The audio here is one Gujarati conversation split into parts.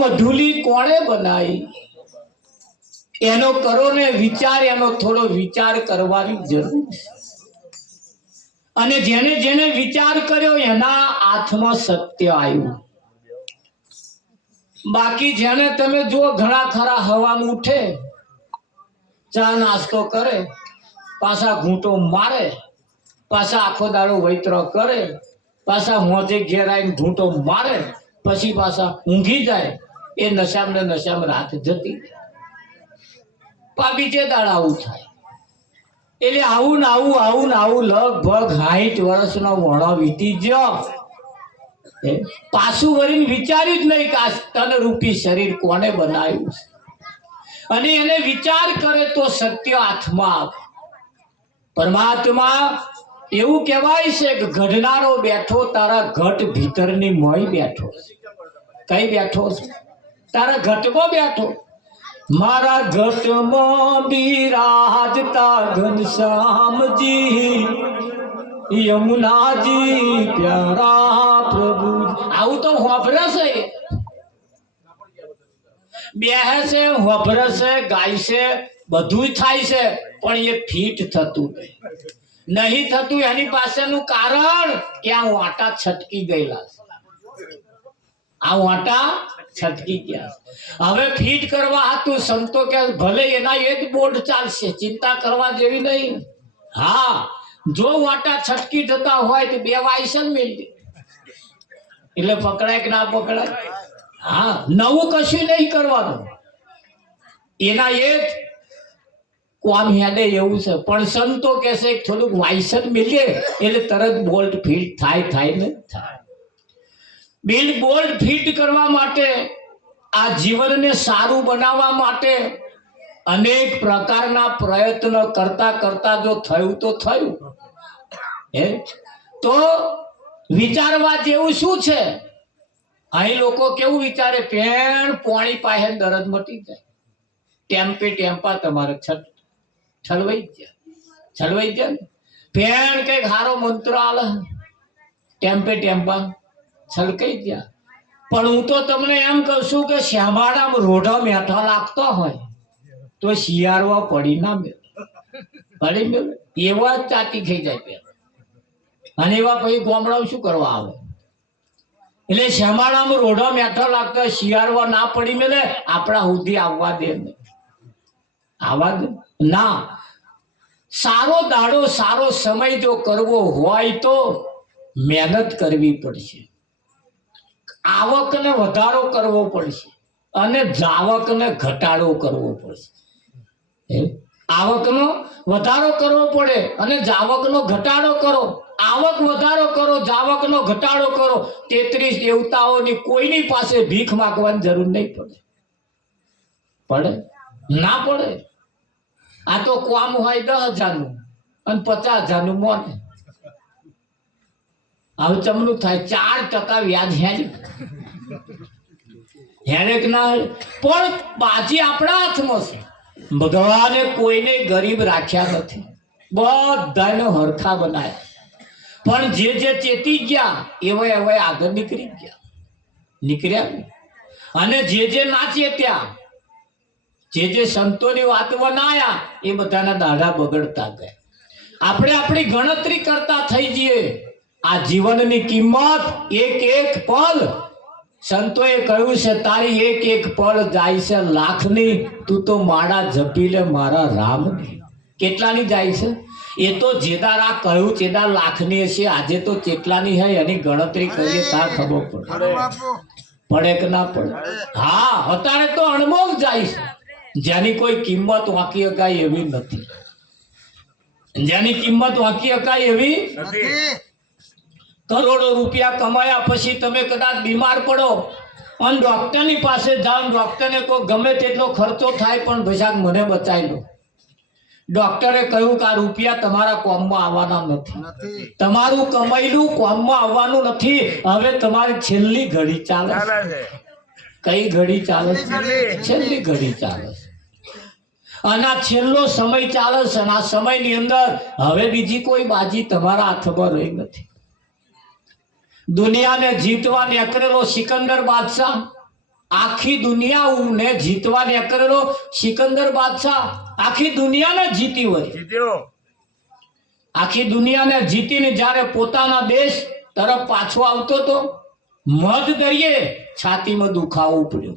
મધુલી કોણે બનાવી એનો કરો ને વિચાર, એનો થોડો વિચાર કરવાની જરૂર છે. અને જેને જેને વિચાર કર્યો એના હાથમાં સત્ય આવ્યું. બાકી જેને તમે જો ઘણા ખરા હવામાં ઉઠે, ચા નાસ્તો કરે, પાછા ઘૂંટો મારે, પાછા આખો દાડો વૈતરો કરે, પાછા મોઢે ઘેર આવીને ઘૂંટો મારે, પછી પાછા ઊંઘી જાય. એ નશામાં ને નશામાં રાત જતી. બીજે દાડા આવું થાય. એટલે આવું ને આવું લગભગ 60 વર્ષનો વણો વીતી ગયો. પાછું વળીને વિચાર્યું જ નહીં કે આ તન રૂપી શરીર કોને બનાવ્યું છે. અને એને વિચાર કરે તો સત્ય હાથમાં આવે. પરમાત્મા એવું કહેવાય છે કે ઘડનારો બેઠો તારા ઘટ ભીતરની મોય બેઠો. કઈ બેઠો છે? તારા ઘટમાં બેઠો. મારા ઘટમાં બિરાજતા ઘનશ્યામજી, યમુનાજી પ્યારા પ્રભુ. આવું તો હોભરે છે, બેહે છે, હોભરે છે, ગાય છે, બધું થાય છે, પણ એ ફીટ થતું નહીં થતું. એની પાસેનું કારણ કે આ વાંટા છટકી ગયેલા છે. આ વાંટા છટકી ગયા. હવે ફીટ કરવા હતું સંતો કે ભલે એના એ જ બોર્ડ ચાલશે, ચિંતા કરવા જેવી નહીં. હા, જો વાટા છટકી થતા હોય તો 2 વાયસન મેળવી એટલે પકડાય કે ના પકડાય. હા, નવું કશું નહીં કરવાનું, એના એ જ કોમ હેડે એવું છે. પણ સંતો કે છે થોડુંક વાયસન મેળવીએ એટલે તરત બોલ્ટ ફિટ થાય ને થાય. બિલ બોલ્ટ ફિટ કરવા માટે આ જીવનને સારું બનાવવા માટે અનેક પ્રકારના પ્રયત્ન કરતા કરતા જો થયું તો થયું, હે તો વિચારવા જેવું શું છે? અહીં લોકો કેવું વિચારે, પેણ પોણી પાસે દરદ મટી જાય, ટેમ્પે ટેમ્પા તમારે છલવાઈ જાય ને. પેણ કઈક હારો મંત્ર આલે, ટેમ્પે ટેમ્પા છલકાઈ ગયા. પણ હું તો તમને એમ કહું છું કે શ્યામાળામાં રોઢા મેઠા લાગતો હોય તો શિયાળવા પડી ના પડી મેળવે એવા જ ચાટી થઈ જાય પેલા. અને એવા પછી ગામડાઓ શું કરવા આવે? એટલે શ્યામાળામાં રોઢા મેઠા લાગતા શિયાળવા ના પડી મેલે, આપણા સુધી આવવા દે નહીં, આવવા દે ના. સારો દાડો સારો સમય જો કરવો હોય તો મહેનત કરવી પડશે, આવકને વધારો કરવો પડશે અને જાવકને ઘટાડો કરવો પડશે. આવકનો વધારો કરવો પડે અને જાવકનો ઘટાડો કરો. આવક વધારો કરો, જાવકનો ઘટાડો કરો. 33 દેવતાઓની કોઈની પાસે ભીખ માંગવાની જરૂર નહીં પડે. પડે ના પડે? આ તો કામ હોય 10,000 અને 50,000 મોને. હવે ચમનું થાય 4% વ્યાજ હેરેક ના. પણ બાજી આપણા હાથમાં છે. ભગવાને કોઈને ગરીબ રાખ્યા નથી, બધાને હરખા બનાવ્યા. પણ જે ચેતી ગયા એવા આગળ નીકળ્યા. અને જે ના ચેત્યા, જે સંતોની વાત બનાયા એ બધાના દાઢા બગડતા ગયા. આપણે આપણી ગણતરી કરતા થઈ જઈએ. આ જીવનની કિંમત એક એક પલ, સંતોએ કહ્યું છે તારી એક એક પલ જાય છે લાખની, તું તો માળા જપી લે મારા રામની. કેટલાની જાય છે? એ તો જેદાર આ કહ્યું ચેદાર લાખની હશે, આજે તો કેટલાની હે એની ગણતરી કરીએ તાર ખબર પડે કે ના પડે. હા, અત્યારે તો અણમોલ જાય છે, જેની કોઈ કિંમત વાંકી શકાય એવી નથી, જેની કિંમત વાંકી શકાય એવી નથી. કરોડો રૂપિયા કમાયા પછી તમે કદાચ બીમાર પડો અને ડોક્ટરની પાસે જાઓ, ડોક્ટરને કોઈ ગમે તેટલો ખર્ચો થાય પણ ભૈસાક મને બચાવી લો. ડોક્ટરે કહ્યું કે આ રૂપિયા તમારા કોમમાં આવવાના નથી, તમારું કમાયેલું કોમમાં આવવાનું નથી. હવે તમારી છેલ્લી ઘડી ચાલે છે. કઈ ઘડી ચાલે છે? છેલ્લી ઘડી ચાલે છે. અને આ છેલ્લો સમય ચાલે છે. અને આ સમયની અંદર હવે બીજી કોઈ બાજી તમારા હાથમાં રહી નથી. દુનિયાને જીતવા નીકળેલો સિકંદર બાદશાહ, આખી દુનિયાને જીતવા નીકળેલો સિકંદર બાદશાહ આખી દુનિયાને જીતી હોય. આખી દુનિયાને જીતીને જ્યારે પોતાના દેશ તરફ પાછો આવતો તો મધ દરિયે છાતીમાં દુખાવો ઉપડ્યો.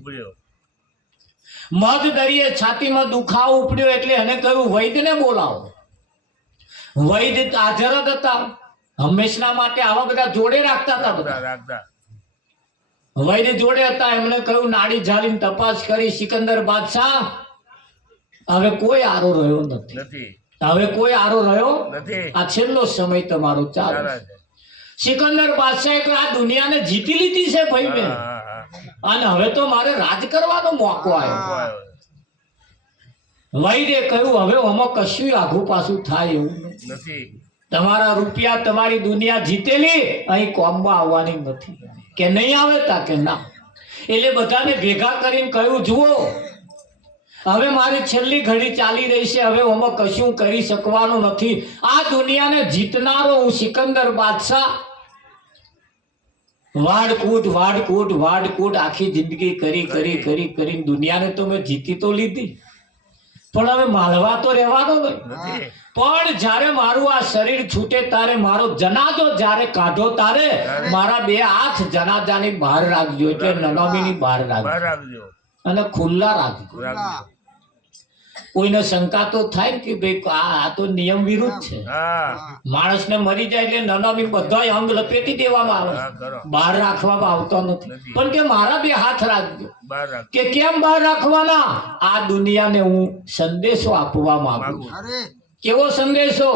મધ દરિયે છાતીમાં દુખાવો ઉપડ્યો એટલે એને કહ્યું વૈદ્યને બોલાવો. વૈદ્ય હાજર જ હતા. હંમેશના માટે આવા બધા જોડે રાખતા હતા. બધા વૈદ્ય જોડે હતા. એમણે કહ્યું નાડી ઝાલીને તપાસ કરી, સિકંદર બાદશાહ હવે કોઈ આરો રહ્યો નથી, હવે કોઈ આરો રહ્યો નથી. આ છેલ્લો સમય તમારો ચાલે. સિકંદર બાદશાહે કહ્યું આ દુનિયાને જીતી લીધી છે ભાઈ મેં, અને હવે તો મારે રાજ કરવાનો મોકો આવ્યો. વૈદ્યે કહ્યું હવે આમાં કશું આઘું પાછું થાય એવું નથી. તમારા રૂપિયા, તમારી દુનિયા જીતેલી અહીં કોમમાં આવવાની નથી. કે નહીં આવે તા કે ના. એટલે બધાને ભેગા કરીને કહ્યું જુઓ હવે મારી છેલ્લી ઘડી ચાલી રહી છે, હવે આમાં કશું કરી શકવાનું નથી. આ દુનિયાને જીતનારો હું સિકંદર બાદશાહ વાડકૂટ આખી જિંદગી કરી દુનિયાને તો મેં જીતી તો લીધી, પણ હવે માલવા તો રહેવાનો નહીં. પણ જ્યારે મારું આ શરીર છૂટે તારે મારો જનાજો જ્યારે કાઢો તારે મારા 2 હાથ જનાજાની બહાર રાખજો, એટલે નનામીની બહાર રાખજો અને ખુલ્લા રાખજો. કોઈને શંકા તો થાય કે ભાઈ આ તો નિયમ વિરુદ્ધ છે. માણસને મરી જાય એટલે નનામી બધા અંગ લપેટી દેવામાં આવે, બહાર રાખવામાં આવતો નથી. પણ કે મારા 2 હાથ રાખજો. કે કેમ બહાર રાખવાના? આ દુનિયાને હું સંદેશો આપવા માંગુ છું. કેવો સંદેશો?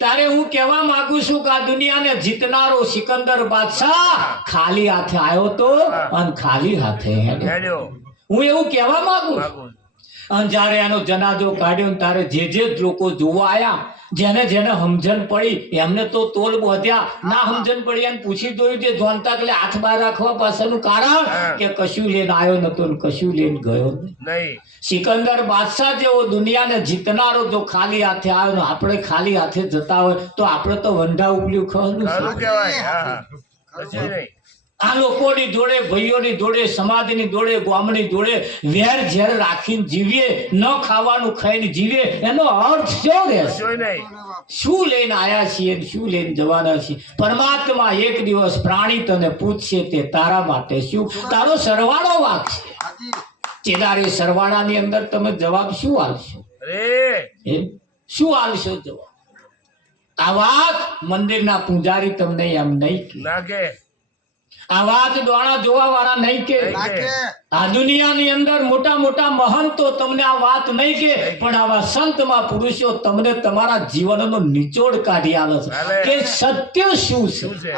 તારે હું કહેવા માંગુ છું કે આ દુનિયાને જીતનારો સિકંદર બાદશાહ ખાલી હાથે આવ્યો તો અને ખાલી હાથે હેડ્યો. હું એવું કહેવા માંગુ છું. માગું. અને જ્યારે એનો જનાજો કાઢ્યો ને તારે જે જે લોકો જોવા આયા, જેને જેને સમજણ પડી એમને તો તોલ બોધ્યા, ના સમજણ પડી એને પૂછી જોયું જે જોનતા એટલે હાથ બહાર રાખવા પાછળનું કારણ કે કશું લઈને આવ્યો નતો ને કશું લઈને ગયો નહીં. નહીં. સિકંદર બાદશાહ જેવો દુનિયાને જીતનારો જો ખાલી હાથે આવ્યો ને આપણે ખાલી હાથે જતા હોય તો આપણે તો વંઢા ઉગલ્યું ખાવાનું છે. સારું કહેવાય. હા, હા. કશું નહીં. આ લોકોની જોડે, ભાઈઓની જોડે, સમાજની જોડે, ગામની જોડે વેર ઝેર રાખીને જીવીએ, ન ખાવાનું ખાઈને જીવીએ, એનો અર્થ શું રહેશે? કશું નહીં. શું લઈને આયા છીએ ને શું લઈને જવાના છીએ? પરમાત્મા એક દિવસ પ્રાણી તને પૂછશે તે તારા માટે શું? તારો સરવાળો વાગશે. ચેદારી સરવાળાની અંદર તમે જવાબ શું આલશો? અરે એમ શું આલશો જવાબ? આ વાત મંદિરના પૂજારી તમને એમ નહીં કહે. ના કે. આ વાત દોણા જોવા વાળા નહીં કે. આ દુનિયાની અંદર મોટા મોટા મહંતો તમને આ વાત નહીં કે, પણ આવા સંતમાં પુરુષો તમને તમારા જીવનનો નિચોડ કાઢી આવે છે કે સત્ય શું છે. શું છે?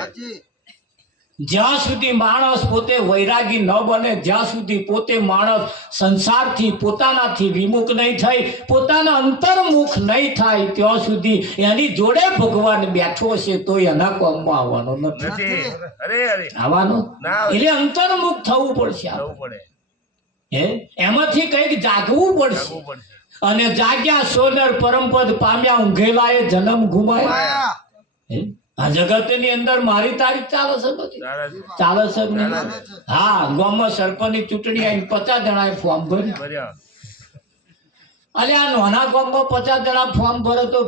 જ્યાં સુધી માણસ પોતે વૈરાગી ન બને, જ્યાં સુધી પોતે માણસ સંસારથી પોતાનાથી વિમુખ નહીં થઈ, પોતાના અંતર્મુખ નહીં થાય, ત્યાં સુધી એની જોડે ભગવાન બેઠો છે તો એના કોમમાં આવવાનો નથી. નથી. અરે અરે આવવાનો ના આવે. એટલે અંતર્મુખ થવું પડશે. જવું પડે. હે એમાંથી કંઈક જાગવું પડશે. જવું પડશે. અને જાગ્યા સોનર પરમપદ પામ્યા, ઊંઘેલાએ જન્મ ગુમાયા. હે? આ જગતની અંદર મારી તારીખ ચાલે છે બધી. તારા જ. ચાલે છે કે નહીં? હા, ગામમાં સરપંચની ચૂંટણી આવીને 50 જણાએ ફોર્મ ભર્યું. બરાબર. અલે આ નાના ગામમાં 50 જણા ફોર્મ ભરે તો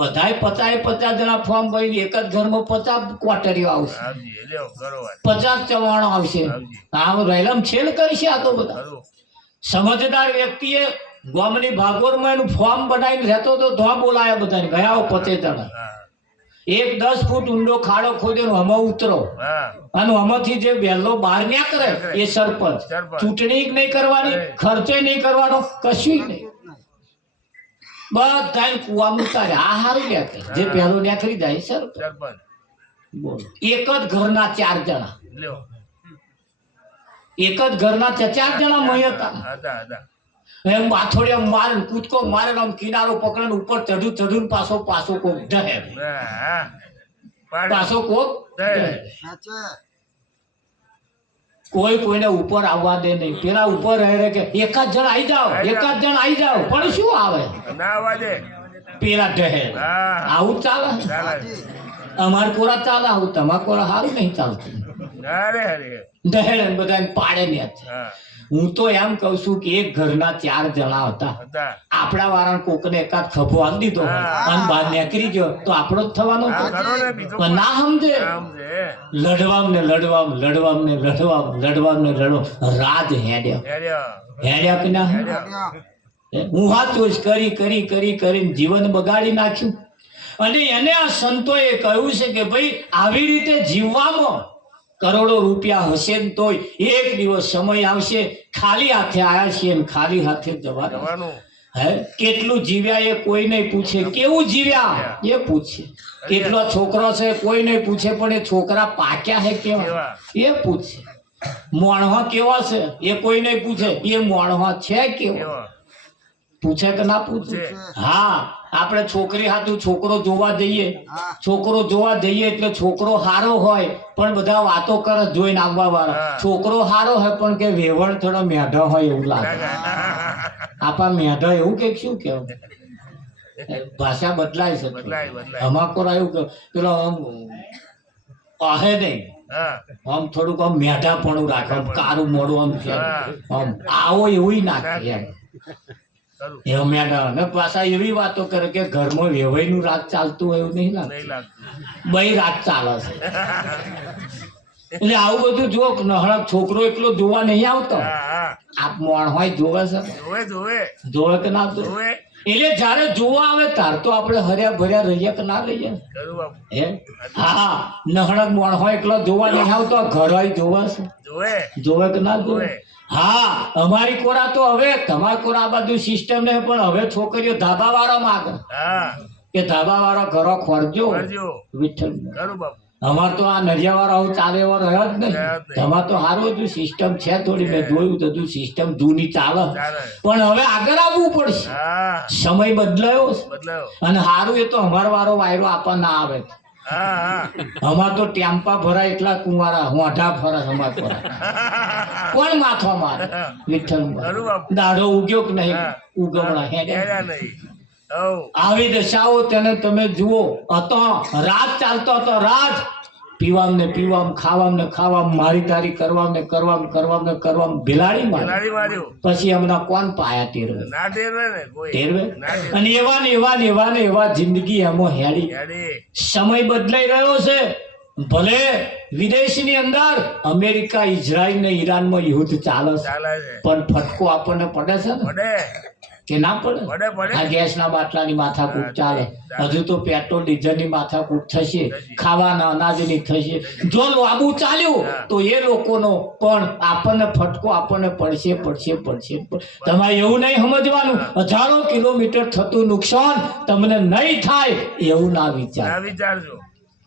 બધાય 50 જણા ફોર્મ ભરી એક જ ઘરમાં 50 ક્વાર્ટરીઓ આવશે, આવજી. લ્યો કરો વાત. 50 ચવાણો આવશે. આ રહેલામ છેલ કરશે આ તો બધા. કરું. સમજદાર વ્યક્તિએ ગામની ભાગોળમાં એનું ફોર્મ બનાવીને રહેતો તો ધોવા બોલાયા બધાને, ગયા આવો 50 જણા. હા. એક 10 ફૂટ ઊંડો ખાડો ખોદ્યો હમો ઉતરો, હા. અને આમાંથી જે વહેલો બહાર નીકળે એ સરપંચ. સરપંચ. ચૂંટણી નહીં કરવાની, ખર્ચે નહીં કરવાનો, કશું નહીં. બધાને કુવામાં ઉતારે. આ હારું નીકળે, જે પહેલો નીકળી જાય એ સરપંચ. સરપંચ. બોલો, એક જ ઘરના 4 જણા, લ્યો. એક જ ઘરના 4 જણા મય હતા. હતા હતા. એમ માથોડિયા મારે ને કૂદકો મારે ને આમ કિનારો પકડીને ઉપર ચઢું પાછો કોક ઢહે, હા. પાડે. પાછો કોક ઢહે. ઢહે. કોઈ કોઈને ઉપર આવવા દે નહીં. પેલા ઉપર રહે કે એકાદ જણ આવી જાઓ, એકાદ જણ આવી જાઓ, પણ શું આવે? ના અવાજે. પેલા ઢહે. હા. આવું જ ચાલે. ચાલે. અમાર કોરા ચાલે, આવું તમાર કોરા સારું નહીં ચાલતું. અરે અરે. ઢહેડે ને બધાને પાડે ને. હા. હું તો એમ કઉ છું કે એક ઘરના 4 જણા હતા, હતા. આપણા વાળા કોકને એકાદ ખભો આલી દીધો અને બહાર નીકળી ગયો તો આપણો જ થવાનો હા, હતો. કરો ને બીજું. પણ ના સમજે. આમ છે. લડવામ ને લડવામ રાજ હેડ્યા. હેડ્યો. હેડ્યા કે ના? હેડ્યો. હું હાથો જ કરીને જીવન બગાડી નાખ્યું. અને એને આ સંતોએ કહ્યું છે કે ભાઈ આવી રીતે જીવવામાં કરોડો રૂપિયા હશે ને તોય એક દિવસ સમય આવશે ખાલી હાથે આયા છીએ ને ખાલી હાથે જવાના. જવાનું. હે કેટલું જીવ્યા એ કોઈ નહીં પૂછે, કેવું જીવ્યા એ પૂછે, કેટલો છોકરો છે કોઈ નહીં પૂછે, પણ એ છોકરા પાક્યા છે કેવા એ પૂછે, મોણવા કેવા છે એ કોઈ નહીં પૂછે, એ મોણવા છે કેવો કેવો? પૂછે કે ના પૂછે? પૂછે. હા, આપણે છોકરી હાથું છોકરો જોવા જઈએ, છોકરો જોવા જઈએ એટલે છોકરો હારો હોય પણ બધા વાતો કરે જોઈને આવવા વાળા, હા. છોકરો હારો હોય પણ કે વેવણ થોડો મેઢો હોય એવું લાગે. આપા મેઢો એવું કે શું કેવું? ભાષા બદલાય છે. બદલાય બદલાય. અમાકોરા એવું કે પેલો આમ અહે નહીં, હા. આમ થોડુંક આમ મેઢાપણું રાખે, આમ કારું મોડું આમ છે, હા. આમ આવો એવું નાખે એમ. કરું. એવો મેઢા અને પાછા એવી વાતો કરે કે ઘરમાં વેવાઈનું રાત ચાલતું હોય એવું નહીં લાગે, નહીં લાગતું. બઈ રાત ચાલે છે. એટલે આવું બધું જો નહળક છોકરો એકલો જોવા નહીં આવતો, હા હા. આપ મોણ હોય જોવે છે, જોવે જોવે જોવે કે ના જોવે? જોવે. એટલે જયારે જોવા આવે તાર તો આપણે હર્યા ભર્યા રહીએ કે ના રહીએ? કરું બાપુ. હે હા, નહળક મોણ હોય એકલો જોવા નહીં આવતો, ઘર હોય જોવા છે, જોવે. જોવે કે ના જોવે? જોવે. હા, અમારી કોરા તો હવે તમારી કોરા આ બધું સિસ્ટમ ને, પણ હવે છોકરીઓ ધાબા વાળા માંગે હા. કે ધાબા વાળા ઘરો ખોરજો કરજો. વિઠ્ઠલ. કરું બાપુ. અમાર તો આ નરિયાવાળા આવું ચાલે એવો રહ્યો જ નહીં. રહ્યો જ નહીં. તમારે તો સારું હતું, સિસ્ટમ છે થોડી, મેં જોયું તો સિસ્ટમ જૂની ચાલે, ચાલે. પણ હવે આગળ આવવું પડશે. હા સમય બદલાયો છે. બદલાયો. અને સારું એ તો અમાર વારો વાયરો આપવા ના આવે. હા હા અમાર તો ટેમ્પા ભરાય એટલા કુંવારા હોઠા ફરે અમાર પર. કોણ માથો મારે? વિઠ્ઠલ ખરું બાપુ. દાઢો ઉગ્યો કે નહીં? હા. ઉગમણા હેડે. હેડા નહીં. હઉ. આવી દશાઓ તેને તમે જુઓ. હતો રાત ચાલતો હતો, રાત પીવામ ને પીવામ, ખાવામ ને ખાવામ, મારી તારી કરવામ ને કરવામ ભિલાડી મારી. બિલાડી માર્યું. પછી હમણાં કોણ પાયા ટેરવે? ના ટેરવે ને કોઈ. ટેરવે. ના ટેરવે. અને એવા જિંદગી એમાં હેડી. હેડી. સમય બદલાઈ રહ્યો છે. ભલે વિદેશની અંદર અમેરિકા, ઇઝરાયલ ને ઈરાનમાં યુદ્ધ ચાલે છે, ચાલે છે. પણ ફટકો આપણને પડે છે ને પડે. કે ના પડે? પડે પડે. આ ગેસના બાટલાની માથાકૂટ ચાલે, હજુ તો પેટ્રોલ ડીઝલની માથાકૂટ થશે, ખાવાના અનાજની થશે. જો લાંબુ ચાલ્યું તો એ લોકોનો પણ આપણને ફટકો આપણને પડશે. તમારે એવું નહીં સમજવાનું હજારો કિલોમીટર થતું નુકસાન તમને નહીં થાય એવું ના વિચાર. ના વિચારજો.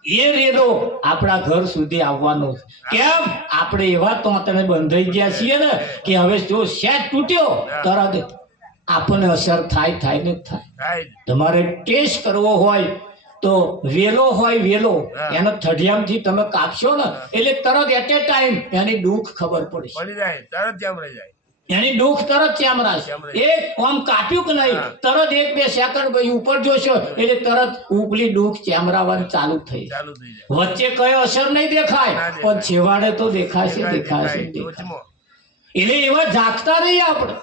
એ રેલો આપણા ઘર સુધી આવવાનો છે. કેમ? આપણે એવા તો તમે બંધાઈ ગયા છીએ ને કે હવે જો સેટ તૂટ્યો તરત આપણને અસર થાય ને થાય. થાય. તમારે ટેસ્ટ કરવો હોય તો વેલો હોય, વેલો હા. એનો થડિયામથી તમે કાપશો ને એટલે તરત એટ એ ટાઈમ એની દુઃખ ખબર પડશે. પડી જાય. તરત જામડી જાય. એની દુઃખ તરત ચામરાશે. એક આમ કાપ્યું કે નહીં, તરત 1-2 સેકન્ડ પછી ઉપર જોશો એટલે તરત ઉપલી દુઃખ ચામરાવાની ચાલુ થઈ જાય. ચાલુ થઈ જાય. વચ્ચે કઈ અસર નહીં દેખાય, પણ છેવાડે તો દેખાશે. ટોચમાં. એટલે એવા જાગતા રહીએ આપણે,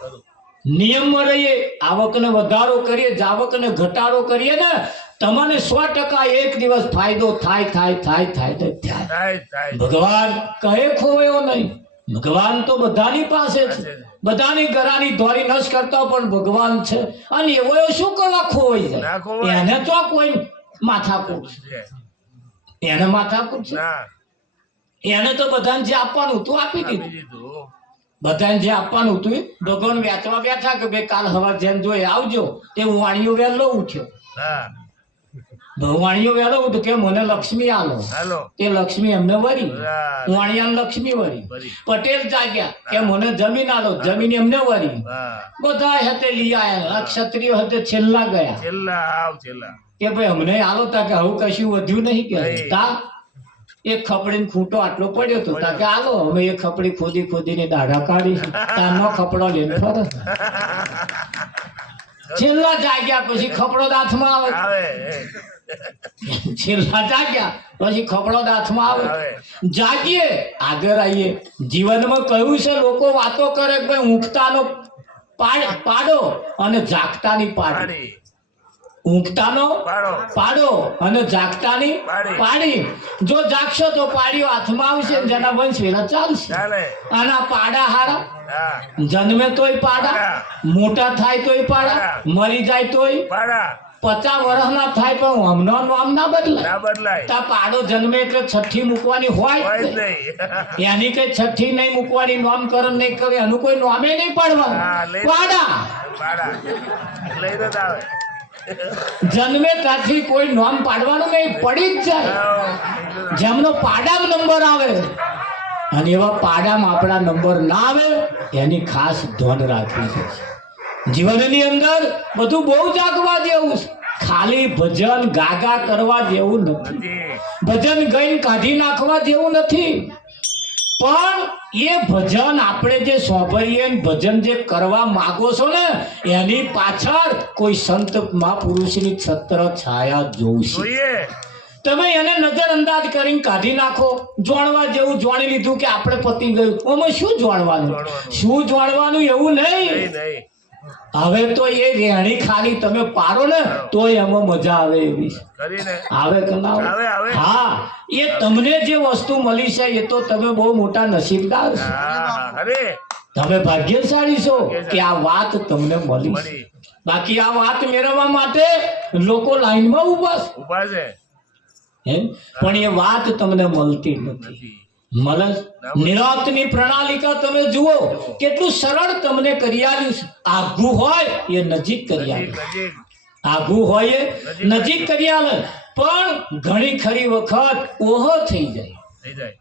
નિયમમાં રહીએ, આવકને વધારો કરીએ, જાવકને ઘટાડો કરીએ ને તમને 100% એક દિવસ ફાયદો થાય. થાય. ભગવાન કહે ખોવાયો નહીં. ભગવાન તો બધાની પાસે છે, બધાની ગરાની ધોરી નશ કરતા પણ ભગવાન છે. અને એવો શું કરવા ખોવાઈ ના જાય? ખોવાય. એને તો કોઈ માથાકૂટ છે. છે. એને માથાકૂટ છે. ના. એને તો બધાને જે આપવાનું હતું આપી આપી દીધું. દીધું. બધાને જે આપવાનું હતું એ ભગવાન વેચવા બેઠા કે ભાઈ કાલ સવાર જેમ જોઈ આવજો. તે વાણીઓ વહેલો ઉઠ્યો. હા. વાણીઓ વહેલો ઉઠ્યો કે મને લક્ષ્મી આલો. હાલો. તે લક્ષ્મી એમને વરી, હા. વાણિયાને લક્ષ્મી વરી. વરી. પટેલ જાગ્યા કે મને જમીન આલો, જમીન એમને વરી. હા. બધા હાથે લઈ આયા. ક્ષત્રિયો હાથે છેલ્લા ગયા છેલ્લા. કે ભાઈ અમને આલો તા કે આવું કશું વધ્યું નહીં કે નહીં. તા એક ખપડીને ખૂંટો આટલો પડ્યો તો તા કે આલો અમે એ ખપડી ખોદીને દાઢા કાઢી તારનો ખપડો લઈને ફરે. છેલ્લા જાગ્યા પછી ખપડો દાંતમાં આવે. આવે. છેલ્લા જાગ્યા પછી ખપડો દાંતમાં આવે. આવે. જાગીએ, આગળ આવીએ. જીવનમાં કહ્યું છે, લોકો વાતો કરે કે ભાઈ ઊંઘતાનો પાડો અને જાગતાની પાડી. પાડી. ઊંઘતાનો પાડો. પાડો અને જાગતાની પાડી. પાડી. જો જાગશો તો પાડીઓ હાથમાં આવશે ને જેના વંશ વેલા ચાલશે. ચાલે. આના પાડા હારા, હા. જન્મે તોય પાડા, પાડા. મોટા થાય તોય પાડા, પાડા. મરી જાય તોય. પાડા. 50 વર્ષના થાય પણ હમણાં નામ ના બદલાય. ના બદલાય. તા પાડો જન્મે એટલે છઠ્ઠી મૂકવાની હોય હોય જ જ નહીં. નહીં. એની કઈ છઠ્ઠી નહીં મૂકવાની, નામકરણ નહીં કરે, એનું કોઈ નામે નહીં હા, પાડવાનું. લઈ- પાડા પાડા. લઈને જ આવે. જન્મે ત્યાંથી કોઈ નામ પાડવાનું નહીં, પડી જ જાય. આવો. જેમનો પાડામાં નંબર આવે અને એવા પાડામાં આપણા નંબર ના આવે એની ખાસ ધ્યાન રાખવી છે. જીવનની અંદર બધું બહુ જાગવા જેવું છે. ખાલી ભજન ગાગા કરવા જેવું નથી. નથી. ભજન ગઈને કાઢી નાખવા જેવું નથી. પણ એ ભજન આપણે જે સાંભળીએ ને ભજન જે કરવા માંગો છો ને એની પાછળ કોઈ સંત મહાપુરુષની છત્ર છાયા જોઉં છે. જોઈએ. તમે એને નજરઅંદાજ કરીને કાઢી નાખો. જાણવા જેવું જાણી લીધું કે આપણે પતી ગયું. આમાં શું જાણવાનું? શું જાણવાનું એવું નહીં. નહીં. હવે તો એ રેહણી ખાલી તમે પાડો ને તોય એમાં મજા આવે એવી છે. કરીને. આવે કે ના આવે? આવે, આવે. હા, એ તમને જે વસ્તુ મળી છે એ તો તમે બહુ મોટા નસીબદાર છો. હા. અરે. તમે ભાગ્યશાળી છો કે આ વાત તમને મળી છે. મળી. બાકી આ વાત મેળવવા માટે લોકો લાઈનમાં ઊભા છે. ઉભા છે. હે? પણ એ વાત તમને મળતી નથી. નથી. મળે નિરાંતની પ્રણાલિકા તમે જુઓ કેટલું સરળ તમને કરી આલ્યું છે. આઘું હોય એ નજીક કરી આલે. નજીક. નજીક. આઘું હોય એ નજીક કરી આલે. પણ ઘણી ખરી વખત ઓહો થઈ જાય. થઈ જાય.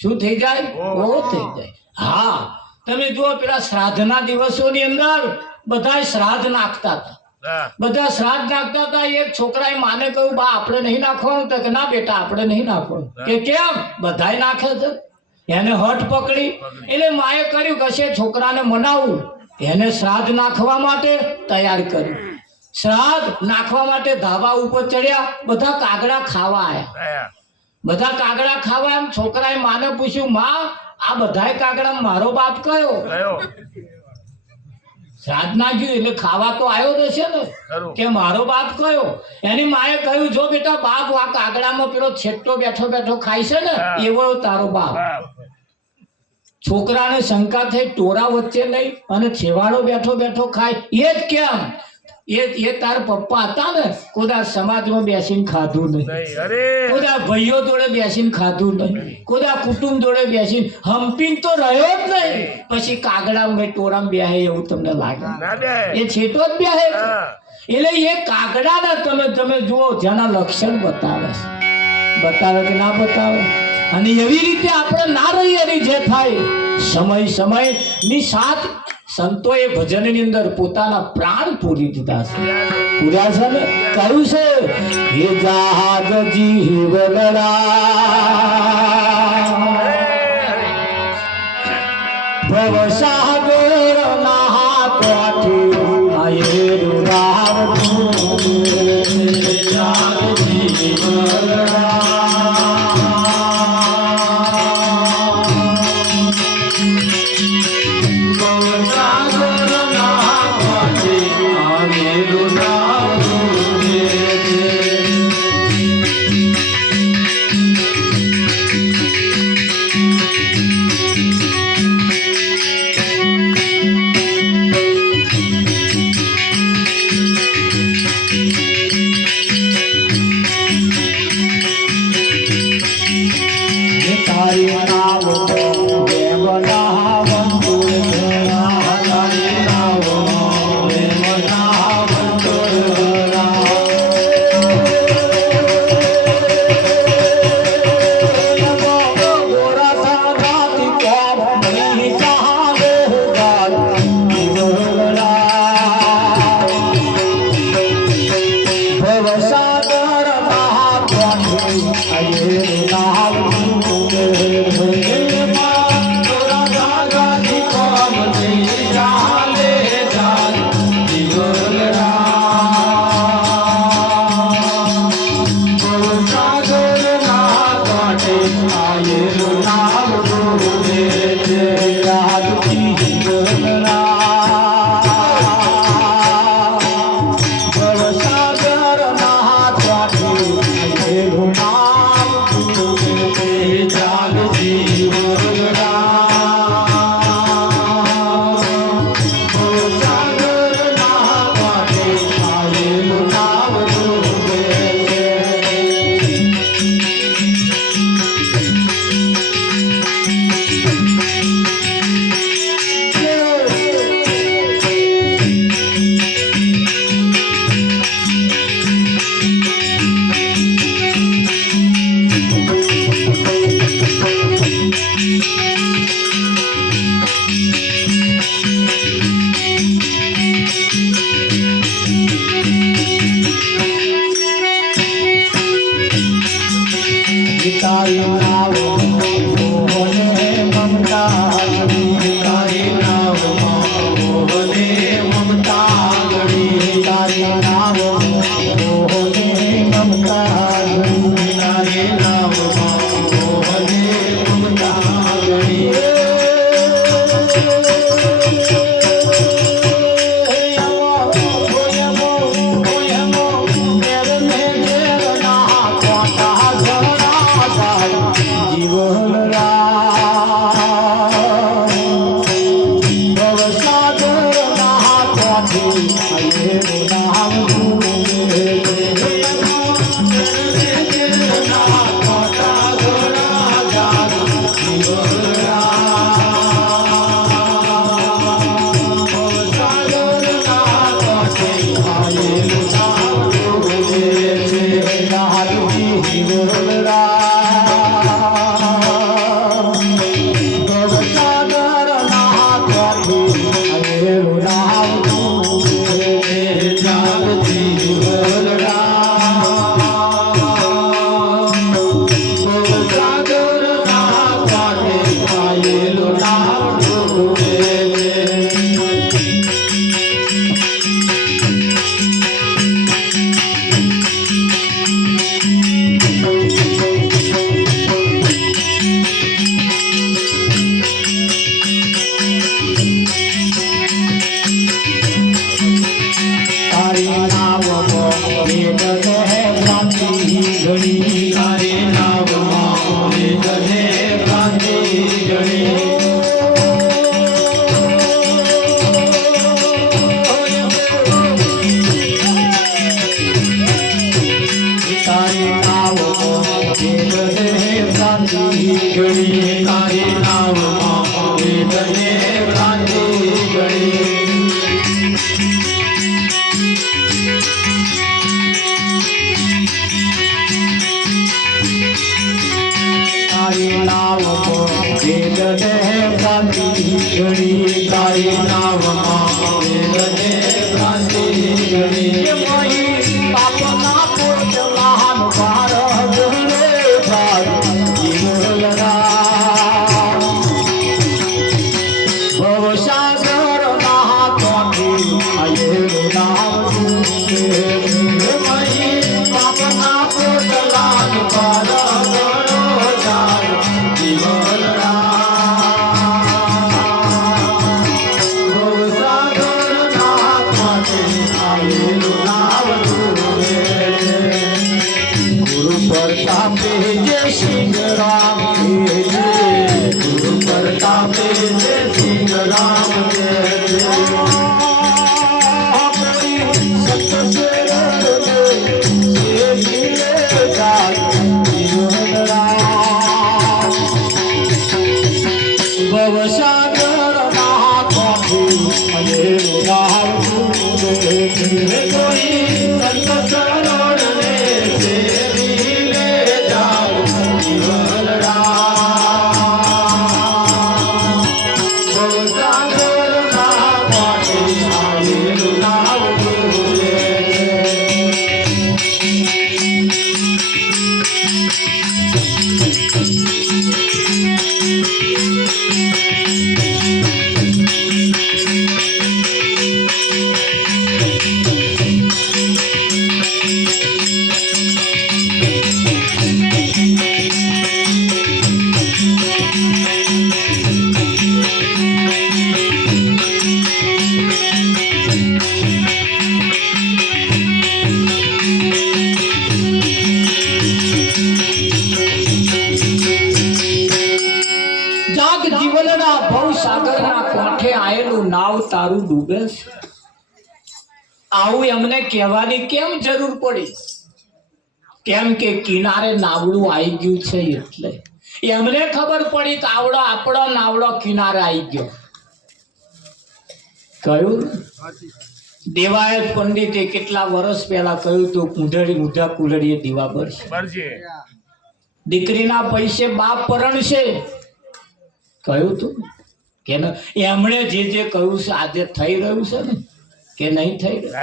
શું થઈ જાય? ઓહો. ઓહો થઈ જાય. હા, તમે જુઓ પેલા શ્રાદ્ધના દિવસોની અંદર બધા શ્રાદ્ધ નાખતા હતા. હા. બધા શ્રાદ્ધ નાખતા હતા. એક છોકરાએ માને કહ્યું, બા આપણે નહીં નાખવાનું. તો કે ના બેટા આપણે નહીં નાખવાનું. કે કેમ? બધાય નાખે છે. એને હઠ પકડી. એટલે માએ કર્યું કશે છોકરાને મનાવું, એને શ્રાદ્ધ નાખવા માટે તૈયાર કર્યું. શ્રાદ્ધ નાખવા માટે ધાબા ઉપર ચડ્યા. બધા કાગડા ખાવા આવ્યા. આયા. બધા કાગડા ખાવા એમ છોકરાએ માને પૂછ્યું, માં આ બધાય કાગડા મારો બાપ કયો? કયો? શ્રાદ્ધ નાખ્યું એટલે ખાવા તો આવ્યો જ હશે ને. ખરું. કે મારો બાપ કયો? એની માએ કહ્યું, જો બેટા બાપ આ કાગડામાં પેલો છેટ્ટો બેઠો બેઠો ખાય છે ને, હા. એવો તારો બાપ. બાપ. છોકરાને શંકા થઈ, ટોરા વચ્ચે લઈ અને છેવાડો બેઠો બેઠો ખાય. એ જ કેમ? એ તાર પપ્પા હતા ને, કોદા સમાજમાં બેસીને ખાધું નહીં, નહીં. અરે. કોદા ભાઈઓ જોડે બેસીને ખાધું નહીં, કોદા કુટુંબ જોડે બેસીને હમ્પીને તો રહ્યો જ નહીં. પછી કાગડા ટોરામાં બેહે એવું તમને લાગે? ના બે. એ છેટો જ બેહે છે. હા. એટલે એ કાગડાના તમે જુઓ જેના લક્ષણ બતાવે છે, બતાવે કે ના બતાવે. અને એવી રીતે આપણે ના રહીએ એની જે થાય. સમય ની સાથ સંતોએ ભજનની અંદર પોતાના પ્રાણ પૂરી દીધા છે. પૂર્યા છે ને? કહ્યું છે, હે જહાજ જીવનરા ભવસાગર ના કાંઠે આયેલું રામ જહાજ જીવનરા. ક્રાંતિ ઘડી તારી નામમાં વેદને ક્રાંતિ ઘડી મોહી પાપના પોટલા ભારત રે ભાઈ જીવલરા ભવસાગર ના તોથી આયેલું નામ મોહી પાપના પોટલા ભારત जय सिंह राम जय गुरु प्रताप जय सिंह राम भवसागर कोई संत करोड़ જીવનના ભવસાગરના કોઠે આયેલું નાવ તારું ડૂબે છે. આવું એમને કહેવાની કેમ જરૂર પડી? કેમ કે કિનારે નાવડું આવી ગયું છે એટલે એમને ખબર પડી કે આવડો આપણો નાવડો કિનારે આવી ગયો. કહ્યું દેવાયત પંડિતે કેટલા વર્ષ પહેલા કહ્યું તું કુંઢળી ઊંધા કુલડીએ દીવા બળશે, દીકરીના પૈસે બાપ પરણશે. કહ્યું તું કે એમણે જે કહ્યું છે આજે થઈ રહ્યું છે ને કે નહીં થઈ રહ્યું?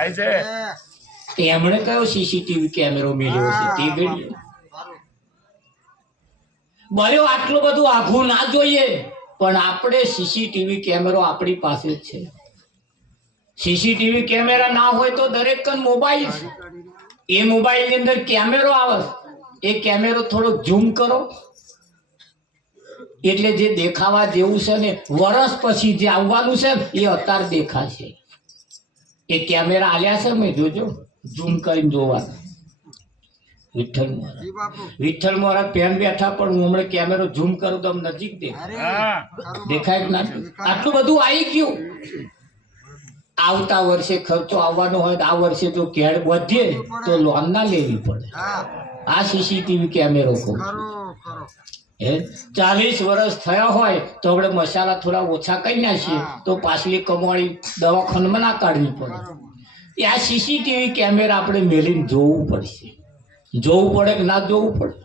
એમણે કયો સીસીટીવી કેમેરો મેળવ્યો છે તે ઘડીએ બર્યો. આટલું બધું આઘું ના જોઈએ પણ આપણે સીસીટીવી કેમેરો આપણી પાસે જ છે. સીસીટીવી કેમેરા ના હોય તો દરેક કન મોબાઈલ છે. એ મોબાઈલ ની અંદર કેમેરો આવે, એ કેમેરો થોડો ઝૂમ કરો એટલે જે દેખાવા જેવું છે ને વર્ષ પછી જે આવવાનું છે એ અત્યારે દેખાશે. એ કેમેરા આલ્યા છે મેં જોજો ઝૂમ કરીને જોવાનું. વિઠ્ઠલ મોરા પેન બેઠા પણ હું હમણાં કેમેરો ઝૂમ કરું તો નજીક દેખાય જ ના. આટલું બધું આવી ગયું. આવતા વર્ષે ખર્ચો આવવાનો હોય તો આ વર્ષે જો કેળ વધે તો લોન ના લેવી પડે. આ સીસીટીવી કેમેરો કહું 40 વર્ષ થયા હોય તો આપણે મસાલા થોડા ઓછા કરી નાખીએ તો પાછલી કમાણી દવાખાનામાં ના કાઢવી પડે. આ સીસીટીવી કેમેરા આપણે મેળીને જોવું પડશે. જોવું પડે કે ના જોવું પડે?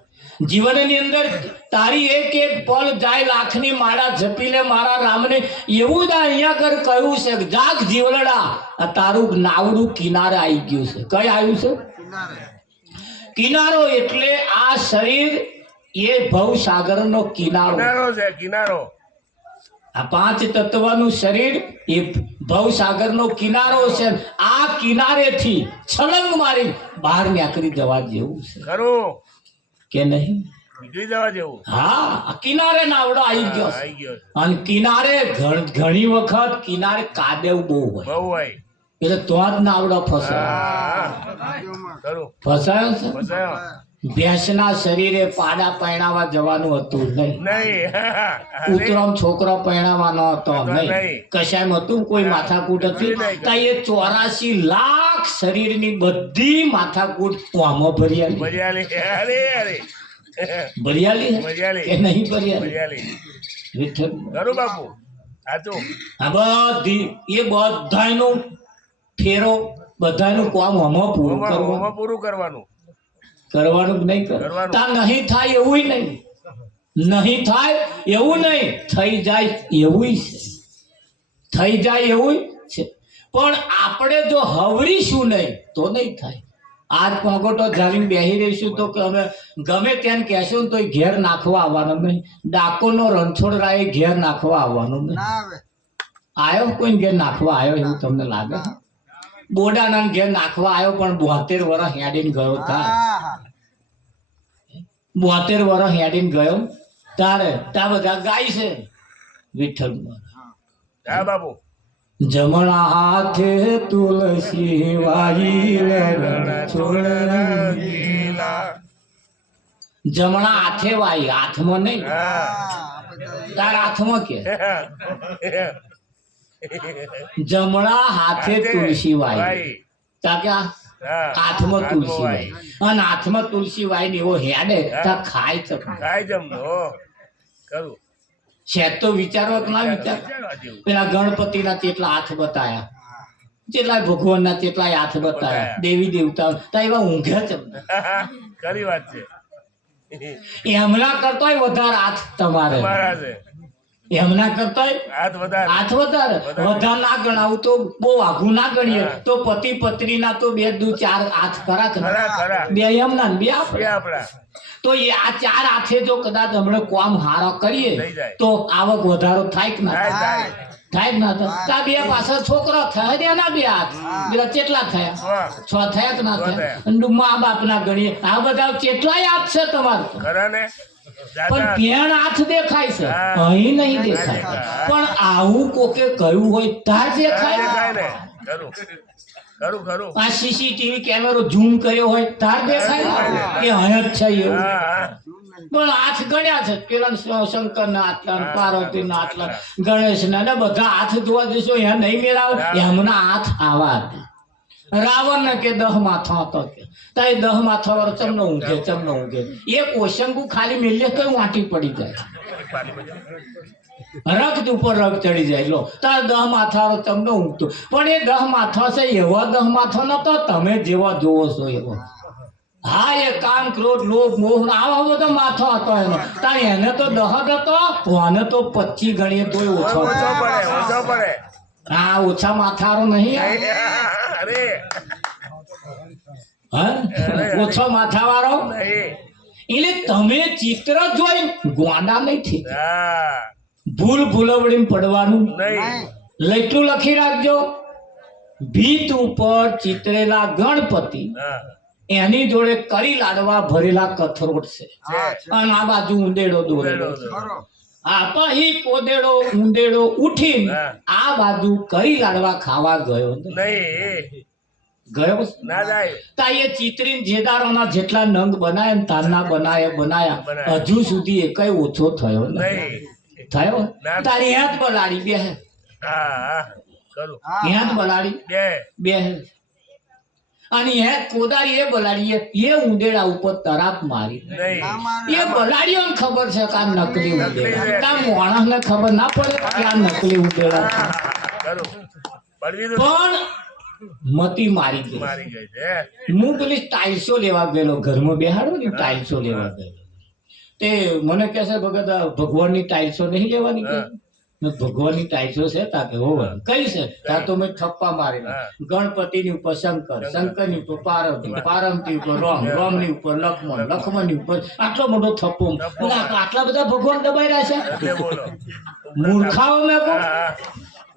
જીવનની અંદર તારી એક એક પલ જાય લાખની માળા જપી લે મારા રામને, એવું જ અહીંયા કર કહ્યું છે કે જાગ જીવલડા આ તારું નાવડું કિનારે આવી ગયું છે. કઈ આવ્યું છે? કિનારો એટલે આ શરીર એ ભવસાગરનો કિનારો છે. કિનારો આ 5 તત્વનું શરીર એ ભવસાગરનો કિનારો છે. આ કિનારેથી છલંગ મારી બહાર નીકળી જવા જેવું છે ખરું કે નહીં? નીકળી જવા જેવું. હા, કિનારે નાવડો આવી ગયો અને કિનારે ઘણી વખત કિનારે કાદવ બહુ હોય એટલે તો જ નાવડો ફસાયો છે. ભેંસના શરીરે પાડા પહેણાવા જવાનું હતું નહીં. ઉતરમ છોકરો પહેણાવાનો હતો નહીં. કશાયમ હતું કોઈ માથાકૂટ હતી? કઈ એ 84 લાખ શરીરની બધી માથાકૂટ આમાં ભરિયાલી કે નહીં ભરિયાલી? વિઠ્ઠલ બાપુ આ બધી એ બધાનું ફેરો બધાનું કામ આમાં પૂરું કરવાનું. કરવાનું નહીં. તા નહીં થાય એવું નહીં. નહીં થાય એવું નહીં, થઈ જાય એવું છે, થઈ જાય એવું છે. પણ આપણે જો હવરીશું નહીં તો નહીં થાય. આજ પગોટો ઝાલીને બેસી રહીશું તો કે અમે ગમે ત્યાં કહેશું ને તો ઘેર નાખવા આવવાનું નહીં. ડાકોરનો રણછોડરાય ઘેર નાખવા આવવાનું નહીં. આવ્યો કોઈ ઘેર નાખવા આવ્યો એવું તમને લાગે? બોડાના ઘેર નાખવા આવ્યો પણ 72 વર્ષ હેડીને ગયો થાય. 72 વર્ષ હેડીને ગયો તારે તા બધા ગાય છે વિઠ્ઠલ હા બાપુ જમણા હાથે તુલસી વાઈ રે રણછોડરાય. જમણા હાથે વાઈ, હાથમાં નહીં. તાર હાથમાં કે જમણા હાથે તુલસી વાઈ, તા કે હાથમાં તુલસી વાઈ, અને હાથમાં તુલસી વાઈ ને એવો હેડે તા ખાય છે. કાંઈ જમનો કરું શેત તો વિચારો કે ના વિચાર. પેલા ગણપતિના કેટલા હાથ બતાયા, કેટલાય ભગવાનના કેટલાય હાથ બતાયા, દેવી દેવતા તા એવા ઊંઘે છે. ખરી વાત છે. એમના કરતાય વધારે હાથ તમારે, મારા છે એમના કરતાય હાથ વધારે. હાથ વધારે. વધારે ના ગણાવું તો બહુ આઘું ના ગણીએ તો પતિ પત્ની ના તો 2 દુ 4 હાથ ખરા ખરા ખરા બે એમના ને બે બે આપણા. આપણા તો એ આ 4 હાથે જો કદાચ હમણાં કામ હારા કરીએ થઈ જાય. તો આવક વધારો થાય કે ના થાય થાય? થાય થાય જ ના થાય. તા બે પાછળ છોકરા થયા ને એના 2 હાથ, પેલા કેટલા થયા? વાહ 6 થયા કે ના છ થયા? થયા. અને મા બાપ ના ગણીએ આ બધા કેટલાય હાથ છે તમારે. ખરા ને પણ દાદા પેણ હાથ દેખાય છે, હા. અહીં નહીં દેખાય. દેખાય. પણ આવું કોકે કહ્યું હોય તાર દેખાય દેખાય. ને ખરું ખરું ખરું આ સીસીટીવી કેમેરો ઝૂમ કર્યો હોય તાર દેખાય કે અહીં જ છે એવું. હા હા પણ હાથ ગણ્યા છે પેલા શંકર ના આટલા, પાર્વતી ના આટલા, ગણેશ ના ને બધા હાથ જોવા જશો અહીંયા નહીં મેળાવે. એમના હાથ આવા હતા. રાવણ ને કે 10 માથા હતો કે તાઈ 10 માથા વાળો ચમનો ઊંઘે ચમનો ઊંઘે. એ કોશંકુ ખાલી મિલે તો વાંટી પડી જાય, રક્ત ઉપર રગ ચડી જાય. લો તાર 10 માથા વાળો ચમનો ઊંઘતો. પણ એ 10 માથા છે એવા 10 માથા નતો તમે જેવા જોવો છો એવો. હા એ કામ ક્રોધ લોભ મોહ આવા બધો માથો હતો એનો. તાર એને તો 10 હતો, આને તો 25 ગણીએ તોય ઓછો. ઓછો પડે ઓછો પડે. હા ઓછા માથારો નહીં આ. અરે હા ઓછો માથા વાળો. નહીં એટલે તમે ચિત્ર જોઈ ગોંડા નહીં થઈ. હા ભૂલ ભૂલવડી પડવાનું નહીં લેટલું લખી રાખજો. ભીત ઉપર ચિતરેલા ગણપતિ હા એની જોડે કરી લાડવા ભરેલા કથરોટ છે, અને આ બાજુ ઉંદેડો દોરેલો છે. આ પછી કોદેડો ઉંદેડો ઉઠીને હા. આ બાજુ કરી લાડવા ખાવા ગયો. નહીં ગયો ના જાય તા એ ચિત્રીને જેદારોના જેટલા નંગ બનાયા ને તારના બનાયા હજુ સુધી એકય ઓછો થયો નથી. નહીં થયો ના. તારી હેત બલાડી બે હા હા કરું હેત બલાડી બે બે અને હે કોદારી એ બલાડી એ ઉંદેડા ઉપર તરાપ મારી. નહીં એ બલાડીઓને ખબર છે કે આ નકલી ઉંદેડા, તા માણસને ખબર ના પડે કે આ નકલી ઉંદેડા છે. કરું પડવી તો પણ મતી મારી ગઈ. મારી ગઈ છે હું પેલી ટાઇલ્સો લેવા ગયેલો, ઘરમાં બેહાડો ને ટાઇલ્સો લેવા ગયેલો. તે મને કહે છે ભગત આ ભગવાનની ટાઇલ્સો નહીં લેવાની કે? મેં ભગવાનની ટાઇલ્સો છે તા કે હોવે કઈ છે તા તો મેં થપ્પા મારેલા. ગણપતિની ઉપર શંકર, શંકરની ઉપર પાર્વતી, પાર્વતી ઉપર રામ, રામની ઉપર લક્ષ્મણ, લક્ષ્મણની ઉપર આટલો મોટો થપ્પો. બોલે, આટલા બધા ભગવાન દબાઈ રહ્યા એટલે છે બોલો મૂર્ખાઓ મેં કહું. હા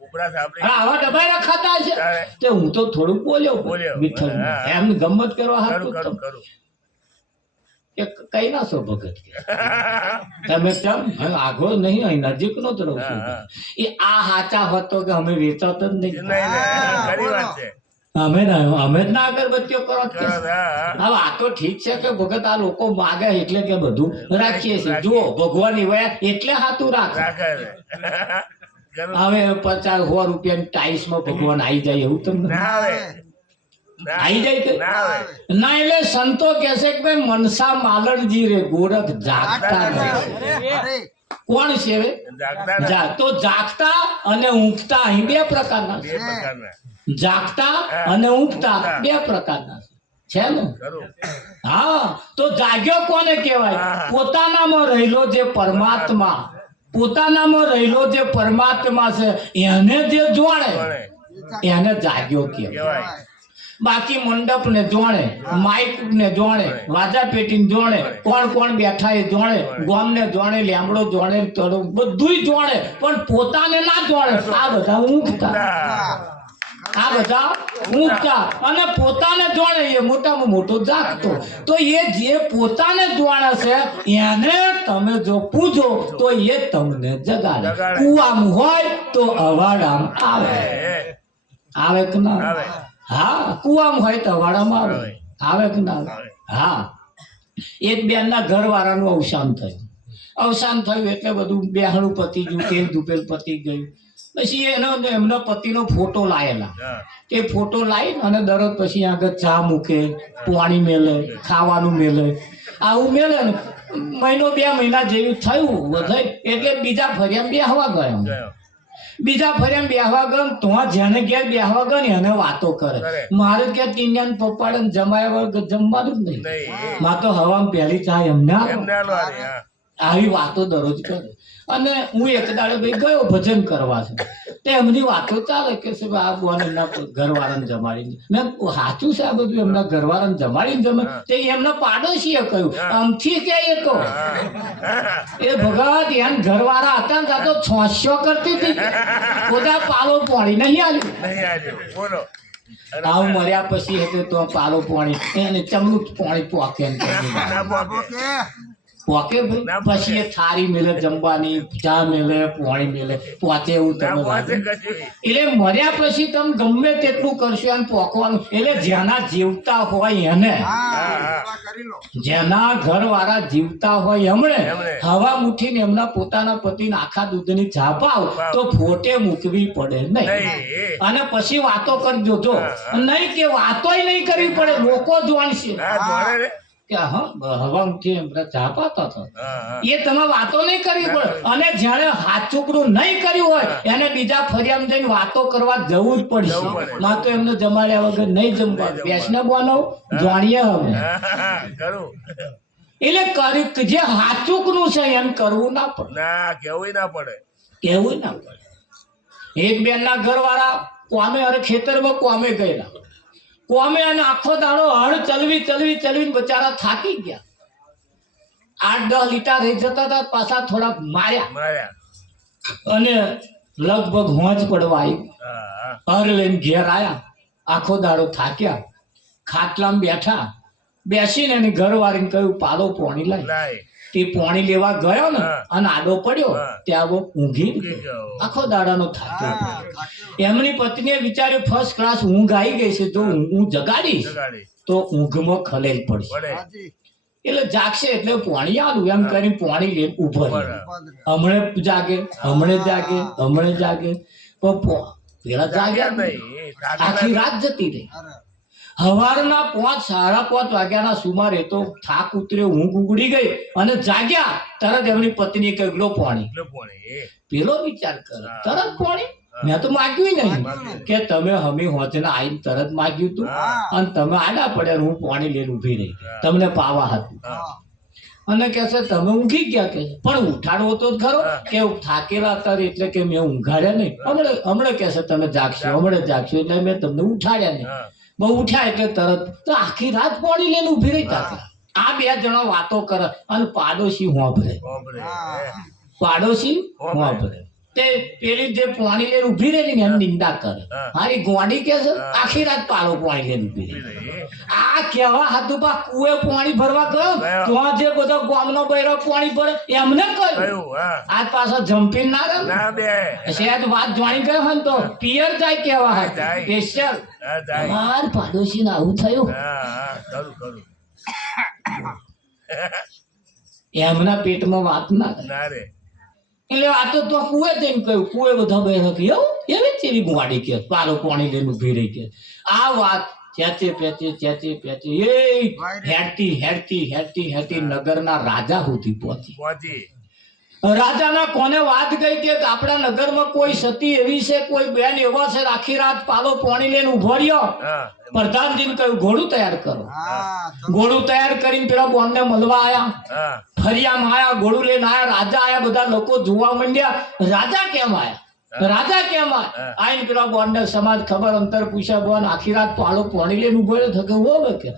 ઉપરા સાંભળી હા, આવા દબાઈ રખાતા છે. તારે તે હું તો થોડુંક બોલ્યો બોલ્યો. વિઠ્ઠલ હા. એમ ગમત કરવા કરું હાથ કરું કરું કે કઈ ના છો ભગત કે તમે કેમ હવે આગો નહીં અહીં નજીક નો જ રહું છું. હા, હા. એ આ હાચા હતો કે અમે વેચાતો જ નહીં. નહીં નહીં ખરી વાત છે અમે જ ના અગરબત્તીઓ કરો જ કે. હા હા હવે આ તો ઠીક છે કે ભગત આ લોકો માગે એટલે કે બધું રાખીએ છીએ. જુઓ ભગવાન વયા એટલે હાથું રાખે. રાખે છે કરું હવે 50-100 રૂપિયાની ટાઈલ્સ માં ભગવાન આવી જાય એવું તમને ના આવે આવી જાય કે ના આવે ના. એટલે સંતો કહે છે કે ભાઈ મનસા માલણજી રે ગોરખ જાગતા રહે. કોણ છે હવે? જાગતા ના તો જાગતા અને ઊંઘતા અહીં 2 પ્રકારના બે છે. પ્રકારના જાગતા અને ઊંઘતા 2 પ્રકારના છે ને? ખરું. હા, તો જાગ્યો કોને કહેવાય? હા. પોતાનામાં રહેલો જે પરમાત્મા, પોતાનામાં રહેલો જે પરમાત્મા છે એને જે જોણે કોણે? એને જાગ્યો કહેવાય. કહેવાય. બાકી મંડપ ને જોણે, માઇક ને જોણે, વાજા પેટી ને જોણે, કોણ કોણ બેઠા એ જોણે, ગોમ ને જોણે, લેમડો જોણે, તળો બધુંય જોણે, પણ પોતાને ના જોણે. આ બધા ઊંઘતા, આ બધા ઊંઘતા અને પોતાને જોણે એ મોટામાં મોટો જાગતો. તો એ જે પોતાને જોણે છે એને તમે જો પૂછો તો એ તમને જગાડે. જગાડે. કુવામાં હોય તો અવાડામ આવે, એ, આવે કે ના આવે. હા, કુવામાં હોય તો અવાડામાં આવે, આવે કે ના આવે? હા, એક બેનના ઘરવાળાનું અવસાન થયું. અવસાન થયું એટલે બધું બેહણું પતી ગયું, તેલ ધૂપેલ પતી ગયું. પછી એમનો પતિનો ફોટો લાયેલા. હા. એ ફોટો લાવી અને દરરોજ પછી આગળ ચા મૂકે, પાણી મેલે, ખાવાનું મેલે, આવું મેલે ને મહિનો 2 મહિના જેવું થયું વધારે એટલે બીજા ફરિયામાં બેહવા ગયો. ગયો. બીજા ફરિયામાં બેહવા ગયો ને તો જેને ઘેર બેહવા ગયો ને એને વાતો કરે. કરે. મારે કે તીન્યાને પપ્પાડે ને જમાયા વગર જમવાનું જ નહીં. નહીં. માં તો હવામાં પહેલી ચા એમને આપો. એમને આલો આલે, હા. આવી વાતો દરરોજ કરે. અને હું એક દાડે ભાઈ ગયો ભજન કરવા છે તે એમની વાતો ચાલે કે છે આ બોન એમના ઘરવાળાને જમાડીને. મેં સાચું છે આ બધું એમના ઘરવાળાને જમાડીને જમે તે એમના પાડોશીએ કહ્યું આમથી કે એ તો એ ભગત એમ ઘરવાળા હતા ને ત્યાં તો છોસ્યો કરતી હતી બધા પાલો પાણી નહીં આવ્યું. નહીં આલ્યો. બોલો. અને આવું મર્યા પછી એટલે તો પાલો પાણી એને ચમનું પાણી પોકે એમ કરીને. ના પોકે. પોકે ભાઈ પછી એ થાળી મેલે જમવાની, ચા મેલે, પાણી મેલે, પોતે એવું ના તમે પોકે લાગે. કશું. એટલે મર્યા પછી તમે ગમે તેટલું કરશો અને પોકવાનું એટલે જેના જીવતા હોય એને, જેના ઘરવાળા જીવતા હોય એમણે એમણે. હવા મુઠીને એમના પોતાના પતિને આખા દૂધની ચા પાવ તો ફોટે મૂકવી પડે નહીં. નહીં. અને પછી વાતો કરજો જો નહીં કે વાતોય નહીં કરવી પડે, લોકો જાણશે હા, જોડે રે. કે હા હવા મુઠી એમના ચા પાતા હતા. હા, હા. એ તમે વાતો નહીં કરવી પડે. અને જ્યારે હાચુકડું નહીં કર્યું હોય એને બીજા ફરિયામાં જઈને વાતો કરવા જવું જ પડશે. જવું પડે. માં તો એમને જમાડ્યા વગર નહીં જમવા. બેસને બોલાવો, જાણીએ હવે. હા, હા, ખરું. એટલે જે હાચુકનું છે એમ કરવું ના પડે, ના, કેવુંય ના પડે. કેવું ના પડે. એક બેનના ઘરવાળા કોમે અરે ખેતરમાં કોમે ગયેલા. કોમે અને આખો દાડો હળ ચલવીને બચારા થાકી ગયા. 8-10 લીટા રહી જતા હતા પાછા થોડાક માર્યા માર્યા. અને લગભગ હોંચ પડવા આવી. હા, હા. હર લઈને ઘેર આયા. આખો દાડો થાક્યા, ખાટલામાં બેઠા. બેસીને એની ઘરવાળીને કહ્યું પાલો પાણી લાય. લાય. તે પાણી લેવા ગયો ને હા. અને આડો પડ્યો હા. ત્યાં બહુ ઊંઘી ઊંઘી ગયો. ગયો. આખો દાડાનો થાક્યો. એમની પત્નીએ વિચાર્યું ફર્સ્ટ ક્લાસ ઊંઘ આવી ગઈ છે, જો હું જગાડીશ જગાડી. તો ઊંઘમાં ખલેલ પડશે. પડે. એટલે જાગશે એટલે પાણી આલું એમ કરીને પાણી લઈને ઉભો રહ્યો. પડે. હમણે જાગે, હમણે જાગે, હમણે જાગે, પણ પેલા જાગ્યા નહીં. નહીં. આખી રાત જતી રહી. સવારના 5-5:30 વાગ્યાના સુમારે તો થાક ઉતર્યો, ઊંઘ ઉગડી ગઈ અને જાગ્યા તરત એમની પત્નીએ કહ્યું લો પાણી. એટલે પોણી. પેલો વિચાર કરે તરત પાણી, મેં તો માગ્યું નહીં. કે તમે હમી હોજના આવીને તરત માગ્યું તું અને તમે આડા પડ્યા ને હું પાણી લઈને ઊભી રહી તમને પાવા હતું. હા. અને કે છે તમે ઊંઘી ગયા કે છે. પણ ઉઠાડવો તો જ ખરો કે થાકેલા હતા એટલે કે મેં ઊંઘાડ્યા નહીં. હમણે કે છે તમે જાગશો, હમણે જાગશો એટલે મેં તમને ઉઠાડ્યા નહીં. હા. બહુ ઉઠ્યા એટલે તરત તો આખી રાત પાણી લઈને ઊભી રહી તાકે. આ 2 જણા વાતો કરે અને પાડોશી હોંભરે. બાપરે. પાડોશી હોંભરે. તે પેલી જે પાણી લઈને ઊભી રહેલી ને એમ નિંદા કરે. હા. મારી ગોડી કે છે આખી રાત પાડો પાણી લઈને ઊભી રહી. આ કેવા હાથું પા કુએ પાણી ભરવા ગયો ગયો. તો જે બધો ગામનો બૈરો પાણી ભરે એમને કહ્યું કયું? હા. આજ પાછો જમ્પિંગ ના રહે ના બે. શેઠ વાત જાણી ગયો હોય ને તો પિયર જાય કેવા હાથ જાય. સ્પેશિયલ હા, જાય. અમાર પાડોશી આવું થયું. હા, હા, ખરું, ખરું. એમના પેટમાં વાત ના રહે. ના રે. એટલે આ તો કુએ જઈને કહ્યું. કુએ બધા બહેરો કે એવું એવી ચેવી ગુવાડી કે પાલો પાણી લઈને ઊભી રહી કે આ વાત ચેચે પેચે એ હેડતી નગરના રાજા સુધી પહોંચી. પહોંચી. રાજાના કોને વાત ગઈ કે આપણા નગરમાં કોઈ સતી એવી છે, કોઈ બેન એવા છે, આખી રાત પાલો પાણી લઈને ઉભો રહ્યો. હા પ્રધાનજીને કહ્યું ઘોડું તૈયાર કરો. ઘોડું તૈયાર કરીને પેલા બોનને મળવા આયા. હા ફરિયામાં આયા, ઘોડું લઈને આયા, રાજા આયા, બધા લોકો જોવા માંડ્યા રાજા કેમ આયા, રાજા કેમ આયા. આઈને પેલા બોનને સમાજ ખબર અંતર પૂછ્યા, બોન આખી રાત પાલો પાણી લઈને ઉભો રહ્યો થકે હો કે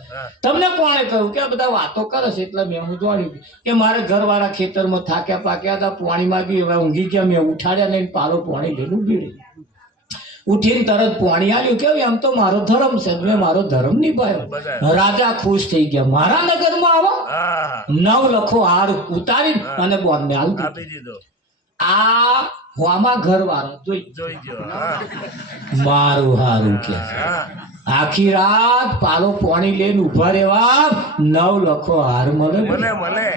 તમને કોણે કહ્યું કે આ બધા વાતો કરે છે એટલે મેં હું જોડ્યું કે મારે ઘરવાળા ખેતરમાં થાક્યા પાક્યા હતા, પાણીમાં બી હવે ઊંઘી ગયા, મેં ઉઠાડ્યા નહીં, પાલો પાણી લઈને ઉભી રહી. ઉઠીને તરત પાણી આવ્યું કે આમ તો મારો ધર્મ છે, મેં મારો ધર્મ નિભાવ્યો. રાજા ખુશ થઈ ગયા, મારા નગરમાં આવો. હા 9 લખો હાર ઉતારી અને બોનને હાલ દીધો. આપી દીધો. આ હોમાં ઘરવાળો જોઈ જોઈ ગયો. હા મારું હારું કે હા આખી રાત પાલો પાણી લઈને ઉભા રહેવા 9 લખો હાર મળે. મળે મળે.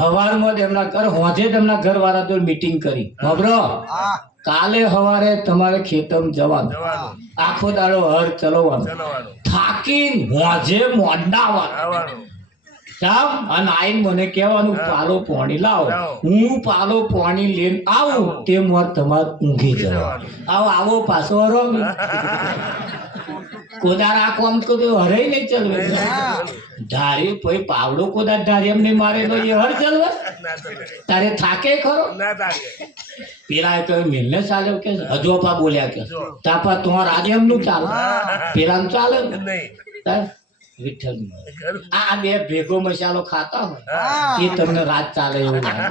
હવારમાં તેમના ઘર હોજે તેમના ઘરવાળા તો મીટિંગ કરી, ખબરો કાલે સવારે તમારે ખેતરમાં જવાનું, જવાનું આખો દાડો હર ચલાવવાનું, ચલાવવાનું થાકીને હોજે મોડાવાનું. આવવાનું. જામ અને આઈને મને કહેવાનું પાલો પાણી લાવો. લાવો. હું પાલો પાણી લઈને આવું તે મોર તમારે ઊંઘી જવાનું. આવો પાછો હરો કોદાર આ કોમ તો હરે નહીં ચલવે. ધારી પછી પાવડો કોદાર ધારી એમ નહીં મારે તો એ હર ચલવે. ના તો તારે થાકે ખરો. ના તાકે. પેલા કહ્યું મિલને ચાલે કે હજોપા બોલ્યા કે તાપા તમાર આજે એમનું ચાલે, પેલા ચાલે ને. નહીં તાર વિઠ્ઠલ ખરું. આ બે ભેગો મસાલો ખાતા હોય હા એ તમને રાત ચાલે એવું લાગે.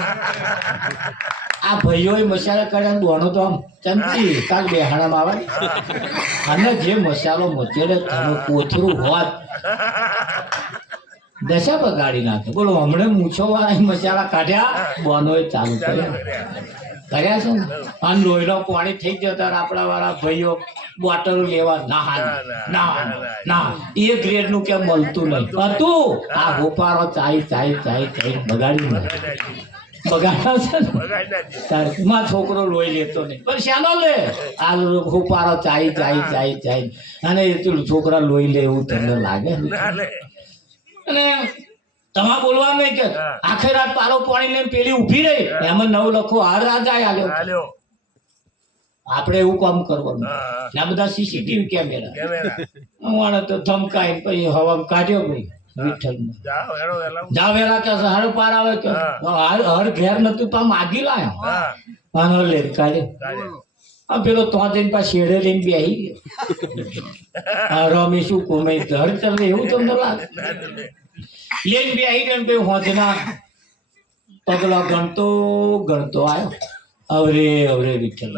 આ ભાઈઓ મસાલા કર્યા દોનો તો આમ ચમચી કાલ બેહાણામાં આવે અને જે મસાલો મચેડે તમે કોથરું હોત દશા બગાડી નાખે. બોલો હમણાં મૂછો વાળા મસાલા કાઢ્યા, બોનોએ ચાલુ કર્યા કર્યા છે ને. અને લોહીનો પાણી થઈ ગયો ત્યારે આપણા વાળા ભાઈઓ બોટલો લેવા ના ના ના એ ગ્રેડ નું કેમ મળતું નહીં હતું. આ હોપારો ચાઈ ચાઈ ચાઈ ચાઈ બગાડી નાખે. બગાડ્યા છે ને બગાડી નાખી. તારે માં છોકરો લોહી લેતો નહીં પણ શાનો લે આ હોપારો ચાઈ ચાઈ ચાઈ ચાઈ અને એ તો છોકરા લોહી લે એવું તમને લાગે ને? ના લે. અને તમા બોલવા નહીં કે આખી રાત પાલો પાણી લઈને પેલી ઊભી રહી એમાં 9 લખો હાર રાજા આલ્યો. હાલ્યો. આપણે એવું કામ કરવાનું. હા આ બધા સીસીટીવી કેમેરા કેમેરા. અમારે તો ધમકાઈ પછી હવામાં કાઢ્યો ભાઈ વિઠ્ઠલમાં. જાઓ હેડો વહેલા. જાવેલા કે હર પાર આવે કે હર ઘેર નતું તો માગી લાયો હા આનો લે કાઢે. કાઢ્યો. આ પેલો તો જઈને પાછા શેડે લઈને બેસી ગયો. આ રમી શું કોમે ઘર ચાલે એવું તમને લાગે? ના તો લે. લઈને બેસી ગયો ને ભાઈ હોજના પગલા ગણતો ગણતો આવ્યો. અવરે અવરે વિઠ્ઠલ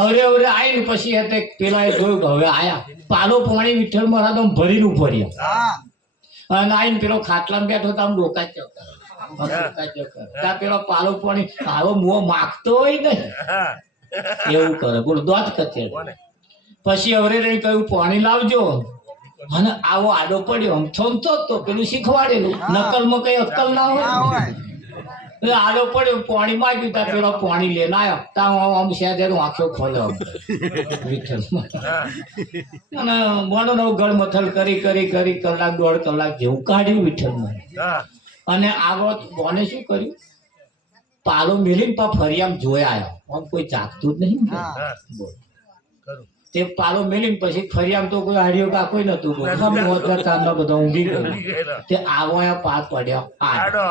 અવરે અવરે આવીને પછી તે પેલા એ જોયું કે હવે આયા પાલો પાણી વિઠ્ઠલ મારા તો ભરીને ઉભો રહ્યો. અને આઈને પેલો ખાટલામાં બેઠો તો આમ ડોકા ચક્કર પેલો પાલો પાણી આવો મુઓ માગતો હોય ને હા એવું કરે. બોલો દોત કચેડ. કોને? પછી અવરે રહી કહ્યું પાણી લાવજો અને આવો આડો પડ્યો અમથો તો પેલું શીખવાડેલું નકલમાં કઈ અક્કલ ના હોય. એટલે આડો પડ્યો પાણી માંગ્યું તા પેલો પાણી લઈને આવ્યો તા આમ શેજેનું આંખો ખોલ્યો વિઠ્ઠલમાં. હા અને મોનો નવ ગળમથલ કરી કરી કરી કલાક 1.5 કલાક જેવું કાઢ્યું વિઠ્ઠલમાં. હા અને આગળ બોને શું કર્યું પાલો મેલીને પા ફરી આમ જોયા આવ્યો. આમ કોઈ જાગતું જ નહીં. હા બોલ ખરું. તે પાલો મેલીને પછી ફરી આમ તો કોઈ હાડિયો કા કોઈ નતું. બધા ઊંઘી ગયું. તે આવો પાર પડ્યો આડો.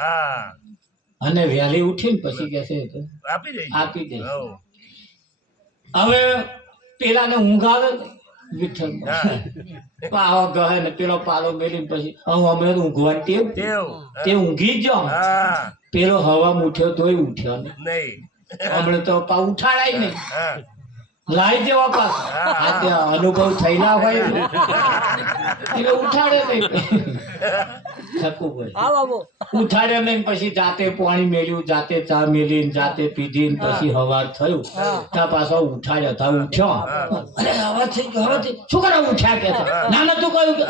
હા અને વહેલી ઉઠીને પછી કે છે આપી દઈ. આપી દે. હઉ. હવે પેલાને ઊંઘ આવે ને વિઠ્ઠલ હા આવો ગહે ને પેલો પાલો મેલીને પછી હું અમે ઊંઘવાની ટેવ તેવ. તે ઊંઘી જ જાઉં. હા પેલો હવા ઉઠ્યો તોય ઉઠ્યો ને નહીં. હમણાં તો પા ઉઠાડાય ને હા લાઈ જવા પાછા. આ તે અનુભવ થયેલા હોય ને એટલે ઉઠાડે નહીં. થકું ભાઈ ઉઠાડે નહીં પછી જાતે પાણી મેલ્યું, જાતે ચા મેલી, જાતે પીધી ને પછી હવાર થયું ત્યાં પાછો ઉઠાડ્યો તા ઉઠ્યો. અરે હવા થઈ ગયો હવા થઈ શું કરે ઉઠ્યા કે છે? ના નતું કહ્યું કે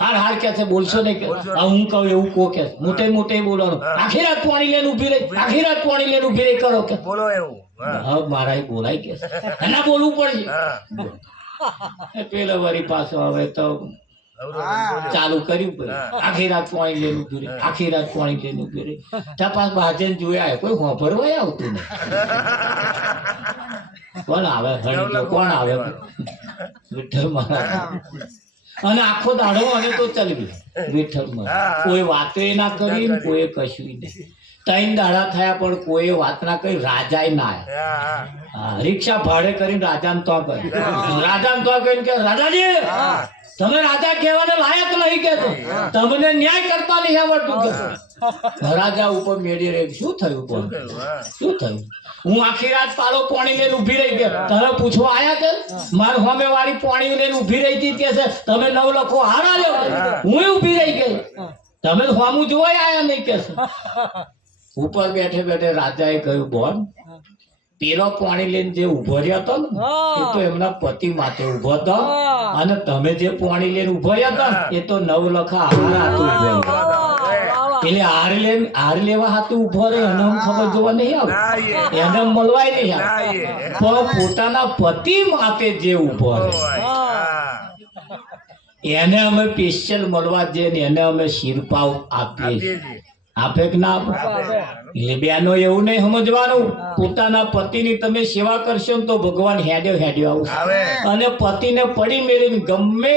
હાર હાર કે છે બોલશો નહીં કે હું કહું એવું કો કે મોટે મોટે બોલવાનું. આખી રાત પાણી લઈને ઉભી રહી, આખી રાત પાણી લઈને ઉભી રહી કરો કે બોલો એવું. હા હવે મારા બોલાય કે એના બોલવું પડશે. હા પેલો વળી પાછો હવે તો અવરો ચાલુ કર્યું પછી આખી રાત પાણી લઈને ઉભી રહી, આખી રાત પાણી લઈને ઉભી રહી. ત્યાં પાછ બાજે જોયા કોઈ હોભરવાય આવતું નહીં. કોણ આવે હણી કોણ આવે વિઠ્ઠલ મહારાજ અને આખો દાડો અને તો ચાલી વિઠ્ઠલ મહારાજ કોઈ વાતો ના કરી ને કોઈ કશું નહીં. 3 દાડા થયા પણ કોઈ વાત ના કરી. રાજાએ ના આવ્યા. હા, રિક્ષા ભાડે કરીને રાજાને તો કરી. રાજાને તો કરીને કે રાજાજી તમે રાજા કહેવાને લાયક નહીં કે તમને ન્યાય કરતા નહીં આવડતું કે. રાજા ઉપર મેળી રહી. શું થયું પણ શું થયું? હું આખી રાત પાલો પાણી લઈને ઉભી રહી ગયો. તમે પૂછવા આયા કે મારી સામે વાળી પાણી લઈને ઉભી રહી હતી કે છે તમે 9 લખો હાર આવ્યો. હું ઉભી રહી ગઈ. તમે સામું જોવા આયા નહીં કે છે. ઉપર બેઠે બેઠે રાજાએ કહ્યું બોન પેલો પાણી લઈને જે ઉભો રહ્યો હતો ને એ તો એમના પતિ માટે ઉભો હતો અને તમે જે પાણી લઈને ઉભો રહ્યો હતો ને એ તો 9 લખા હાર હાથું ઉભો રહ્યો. એટલે હાર લેવા હાથું ઉભો રહ્યો એને ખબર જોવા નહીં આવે, એને મળવાય નહીં આવે, પણ પોતાના પતિ માટે જે ઉભો રહ્યો એને અમે સ્પેશિયલ મળવા જઈએ ને એને અમે શિરપાવ આપીએ છીએ. આપે કે ના આપે? એટલે બેનો એવું નહીં સમજવાનું પોતાના પતિની તમે સેવા કરશો ને તો ભગવાન હેડ્યો આવશે. અને પતિને પડી મેળીને ગમે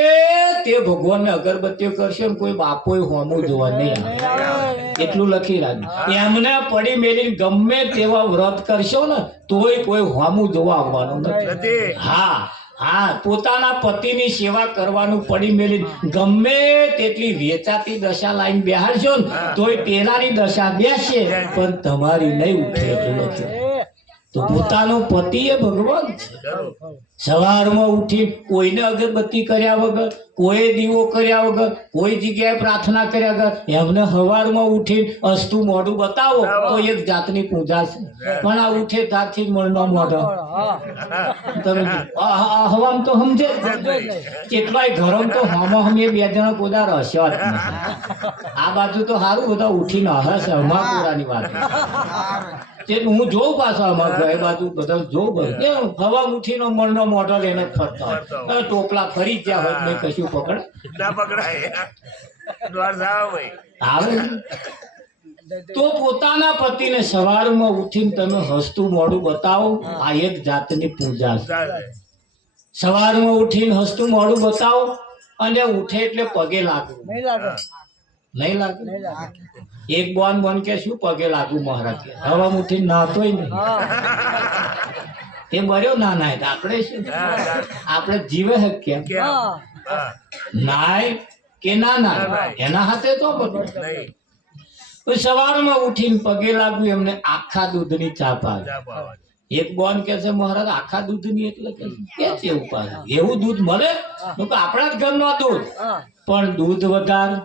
તે ભગવાનને અગરબત્તીઓ કરશો ને કોઈ બાપો હોમું જોવા નહીં આવે. એટલું લખી રાખજો. એમને પડી મેળીને ગમે તેવા વ્રત કરશો ને તોય કોઈ હોમું જોવા આવવાનું નથી. હા, પોતાના પતિની સેવા કરવાનું પડી મેલી ગમે તેટલી વેચાતી દશા લાઈન બેહાડશો ને તોય પેલાની દશા બેસશે પણ તમારી નહીં ઉઠે. તો પોતાનો પતિ એ ભગવાન છે. સવારમાં ઉઠી કોઈને અગરબત્તી કર્યા વગર, કોઈ દીવો કર્યા વગર, કોઈ જગ્યાએ પ્રાર્થના કર્યા વગર એમને સવારમાં ઉઠી અસ્તુ મોઢું બતાવો તો એક જાતની પૂજા છે. પણ આ ઉઠે ત્યારથી મણનો મોઢો તમે હવામ તો સમજે કેટલાય ગરમ તો હમે 2 જણા કોદા રહેશે. આ બાજુ તો સારું બધા ઉઠીને હશે અમાપુરાની વાત. હું જોઉં પાછો અમારે એ બાજુ બધા જોઉં હવા ઉઠીનો મણનો મોઢો લઈને ફરતા ટોપલા ફરી ગયા હોય મેં કશું આવે. તો પોતાના પતિને સવારમાં ઉઠીને તમે હસતું મોઢું બતાવો આ એક જાતની પૂજા છે. સવારમાં ઉઠીને હસતું મોઢું બતાવો અને ઉઠે એટલે પગે લાગવું નહીં લાગે. એક બોન કે શું પગે લાગુ મહારાજ કે હવા ઉઠીને નાતોય નહીં એ બર્યો ના નાય આપણે શું આપણે જીવે કેમ નાય કે ના નાય એના હાથે તો બધું. સવારમાં ઉઠીને પગે લાગવું એમને આખા દૂધની ચા પાવે. એક બોન કે છે મહારાજ આખા દૂધની એટલે કે છે ઉપાય એવું દૂધ મળે તો આપણા જ ઘરનો દૂધ પણ દૂધ વધારે,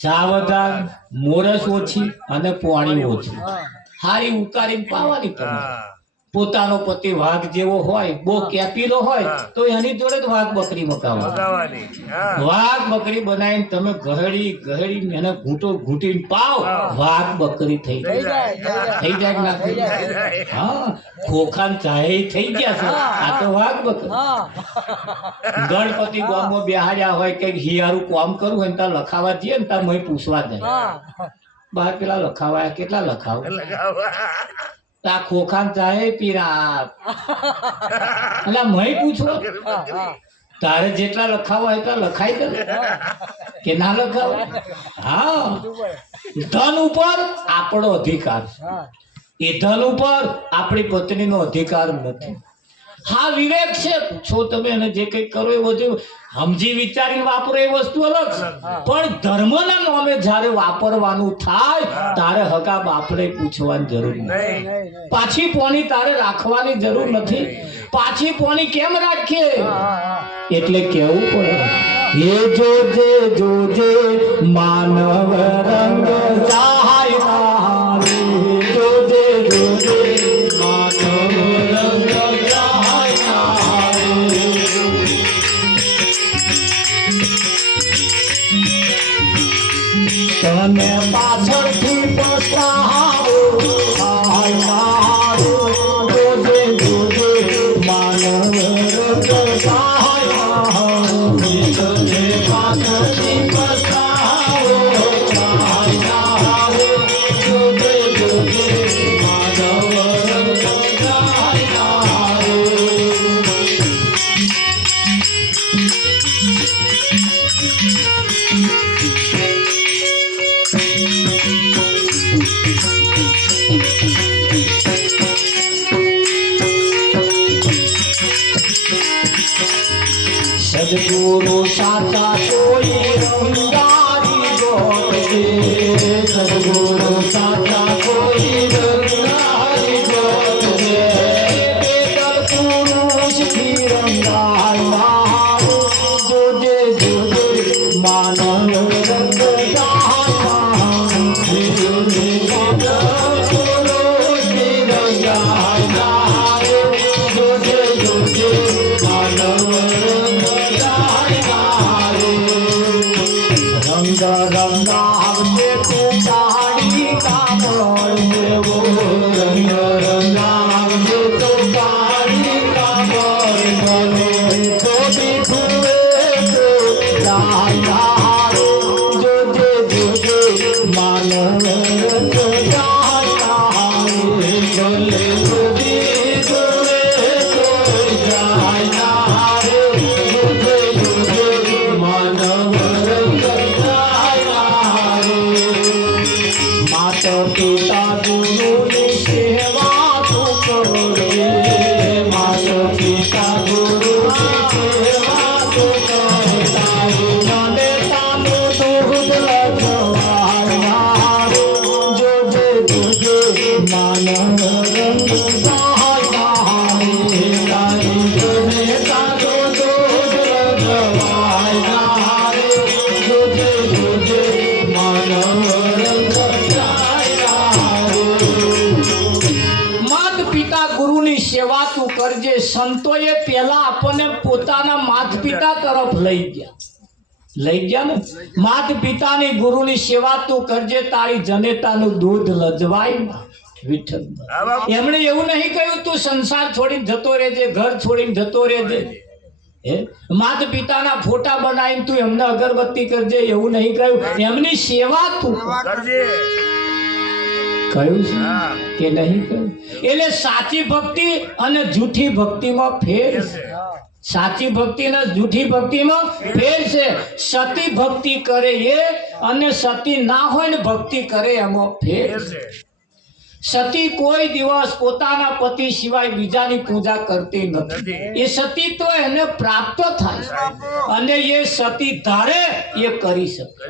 ચા વધારે, મોરસ ઓછી અને પાણી ઓછું હારી ઉકારીને પાવાની. તમારે પોતાનો પતિ વાઘ જેવો હોય બહુ કેપીલો હોય તો એની જોડે જ વાઘ બકરી મકાવવાની. વાઘ બકરી બનાવીને તમે ગહડી એને ઘૂંટીને પાવ વાઘ બકરી થઈ જાય ના થઈ જાય. હા, ખોખાન ચાહે થઈ ગયા છે આ તો વાઘ બકરી. ગણપતિ ગામમાં બેહાડ્યા હોય કઈક હિયારું કામ કરવું હોય ત્યાં લખાવા જઈએ ને ત્યાં મય પૂછવા જાય બહાર પેલા લખાવાયા કેટલા લખાવ આ ખોખાન ચાહે પીરા એટલે મય પૂછવો તારે જેટલા લખાવા એટલા લખાઈ દે કે ના લખાવા. હા, ધન ઉપર આપણો અધિકાર છે. એ ધન ઉપર આપણી પત્નીનો અધિકાર નથી. હા, વિવેક છે પૂછો તમે અને જે કઈ કરો એ બધું સમજી વિચારીને વાપરો એ વસ્તુ અલગ છે. પણ ધર્મના નામે જ્યારે વાપરવાનું થાય તારે હગા બાપને પૂછવાની જરૂર નથી. પાછી પોની તારે રાખવાની જરૂર નથી. પાછી પોની કેમ રાખીએ એટલે કેવું પડે એ જોજે માનવ રંગ સહાય જોજે માનવ રંગ તને પાછળથી પસ્તાવો માનવ રંગ સહાય જાય ના રે જોજે જોજે માનવ રંગ જાય ના રે રંગ રંગાવજે તું કાળી કામળ જેવો રંગ રંગાવજે તું કાળી કામળ બને તો દીધુએ તો જાય ના રે જોજે જોજે માનવ રંગ જાય ના રે ભલે તો દીધુએ તો જાય ના રે જોજે જોજે માનવ રંગ જાય ના રે માતા પિતા ગુરુની સેવા તું કરજે માતા પિતા ગુરુની સેવા તું કરતા મને તાનું દુઃખ લજવાના જોજે જોજે માનવ રંગ જાય તારી જોને તારું દુઃખ લજવાના જોજે જોજે માનવ રંગ જાય માત પિતા ગુરુની સેવા તું કરજે સંતોએ પહેલા આપણને પોતાના માત પિતા તરફ લઈ ગયા ને માત પિતાની ગુરુની સેવા તું કરજે તારી જનેતાનું દૂધ લજવાય ના વિઠ્ઠલ હા બાપુ. એમણે એવું નહીં કહ્યું તું સંસાર છોડીને જતો રહેજે ઘર છોડીને જતો રહેજે હે માત પિતાના ફોટા બનાવીને તું એમને અગરબત્તી કરજે એવું નહીં કહ્યું એમની સેવા તું કર. કરજે. કહ્યું છે હા. કે નહીં કહ્યું એટલે સાચી ભક્તિ અને જૂઠી ભક્તિમાં ફેર છે. સાચી ભક્તિ અને જૂઠી ભક્તિમાં ફેર છે સતી ભક્તિ કરે એ અને સતી ના હોય ને ભક્તિ કરે એમાં ફેર છે. કરજે. સતી કોઈ દિવસ પોતાના પતિ સિવાય બીજાની પૂજા કરતી નથી એ સતીત્વ એને પ્રાપ્ત થાય છે. અને એ સતી ધારે એ કરી શકે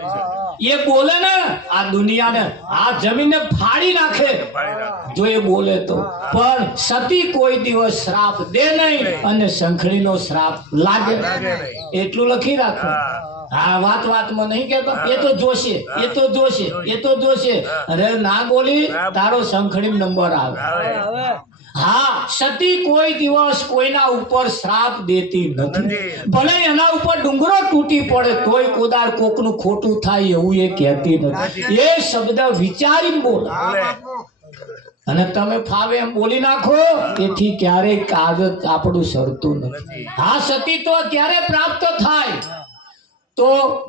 એ બોલે ને આ દુનિયાને આ જમીનને ફાડી નાખે પાડી રાખ. જો એ બોલે તો પણ સતી કોઈ દિવસ શ્રાપ દે નહીં અને શંખડીનો શ્રાપ લાગે લાગે નહીં. નહીં. એટલું લખી રાખો હા. હા વાતમાં નહીં કહેતો એ તો જોશે એ તો જોશે એ તો જોશે અરે ના બોલી તારો શંખડી નંબર આવે આવે. હા સતી કોઈ દિવસ કોઈના ઉપર શ્રાપ દેતી નથી ભલે એના ઉપર ડુંગરો તૂટી પડે તોય કોદાર કોકનું ખોટું થાય એવું એ કહેતી નથી એ શબ્દ વિચારીને બોલે બોલે. અને તમે ફાવે એમ બોલી નાખો તેથી ક્યારેય કાગળ આપણું સરતું નથી હા સતીત્વ ક્યારે પ્રાપ્ત થાય તો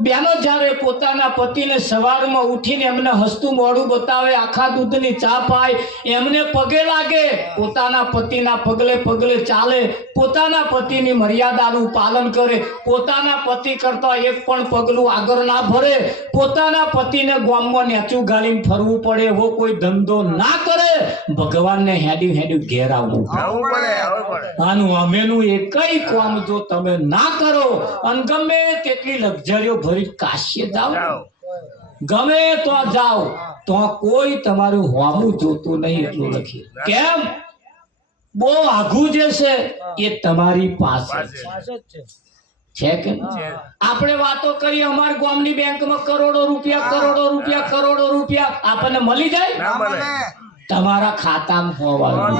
બેનો જ્યારે પોતાના પતિને સવારમાં ઉઠીને એમને હસતું મોઢું બતાવે આખા દૂધની ચા પાય એમને પગે લાગે પોતાના પતિના પગલે પગલે ચાલે પોતાના પતિની મર્યાદાનું પાલન કરે પોતાના પતિ કરતા એક પણ પગલું આગળ ના ભરે પોતાના પતિને ગામમાં નેચું ગાલીને ફરવું પડે એવો કોઈ ધંધો ના કરે ભગવાનને હેડી હેડી ઘેર આવવું આવું પડે. આવું પડે. આનું અમેનું એકય કામ જો તમે ના કરો અને ગમે તેટલી લક્ઝરીઓ ભરી કાશીએ જાઓ જાઓ. ગમે તો જાઓ તો કોઈ તમારું હોવું જોતું નહીં એટલું લખી કેમ બહુ આઘું જે છે એ તમારી પાસે પાસે. છે કે આપણે વાતો કરી અમારી ગામની બેંકમાં કરોડો રૂપિયા આપણને મળી જાય ના મળે. તમારા ખાતામાં હોવાનું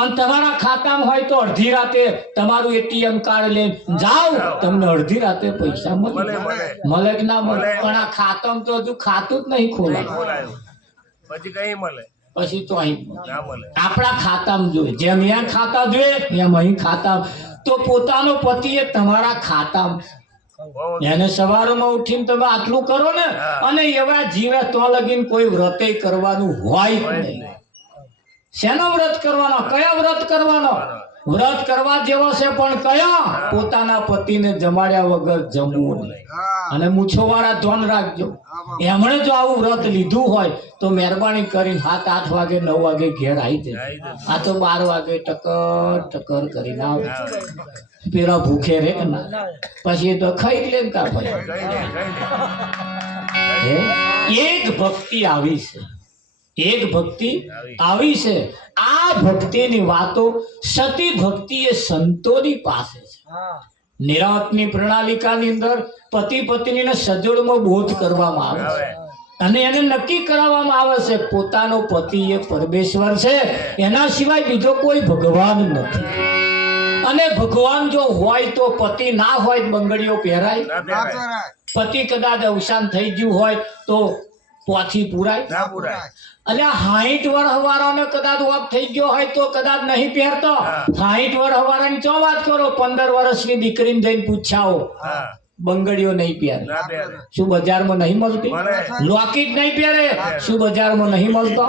અને તમારા ખાતામાં હોય તો અડધી રાતે તમારું એટીએમ કાર્ડ લઈને જાઓ તમને અડધી રાતે પૈસા મળે મળે. મળે કે ના મળે મળે. પણ આ ખાતામાં તો હજુ ખાતું જ નહીં ખોલાયું બોલાયું. પછી કઈ મળે. પછી તો અહીં ના મળે. આપણા ખાતામાં જોઈએ જેમ અહીંયા ખાતા જોઈએ એમ અહીં ખાતા તો પોતાનો પતિ એ તમારા ખાતામાં બહુ એને સવારમાં ઉઠીને તમે આટલું કરો ને અને એવા જીવે તો લગીને કોઈ વ્રતે કરવાનું હોય જ નહીં શેનો વ્રત કરવાનો કયા વ્રત કરવાનો વ્રત કરવા જેવો છે પણ કયા પોતાના પતિને જમાડ્યા વગર જમવું નહીં અને મૂછોવાળા ધ્યાન રાખજો એમણે જો આવું વ્રત લીધું હોય તો મહેરબાની કરીને 7-8 વાગે 9 વાગે ઘેર આવી જાય આવી જશે. આ તો 12 વાગે ટકર કરીને આવે પેલા ભૂખે રે કે ના પછી તો ખાઈ જ લે ને તાર પછી કઈ નહીં. કઈ નહીં. હે? એક ભક્તિ આવી છે એક ભક્તિ આવી છે આ ભક્તિની વાતો સતી ભક્તિ એ સંતોની પાસે છે નિરાંતની પ્રણાલિકાની અંદર પતિ પત્નીને સજોડમાં બોધ કરવામાં આવે છે અને એને નક્કી કરાવવામાં આવે છે પોતાનો પતિ એ પરમેશ્વર છે, એના સિવાય બીજો કોઈ ભગવાન નથી. અને ભગવાન જો હોય તો પતિ ના હોય તો બંગડીઓ પહેરાય? ના પહેરાય. પતિ કદાચ અવસાન થઈ ગયું હોય તો પોથી પુરાય? ના પુરાય. એટલે 60 વર્ષ વાળાને કદાચ ઓફ થઈ ગયો હોય તો કદાચ નહીં પહેરતો. 60 વર્ષ વાળાની ચો વાત કરો, 15 વર્ષની દીકરીને જઈને પૂછાવો, હા. બંગડીઓ નહીં પહેરે. ના પહેરે. શું બજારમાં નહીં મળતી? મળે. લોકેટ નહીં પહેરે, શું બજારમાં નહીં મળતો?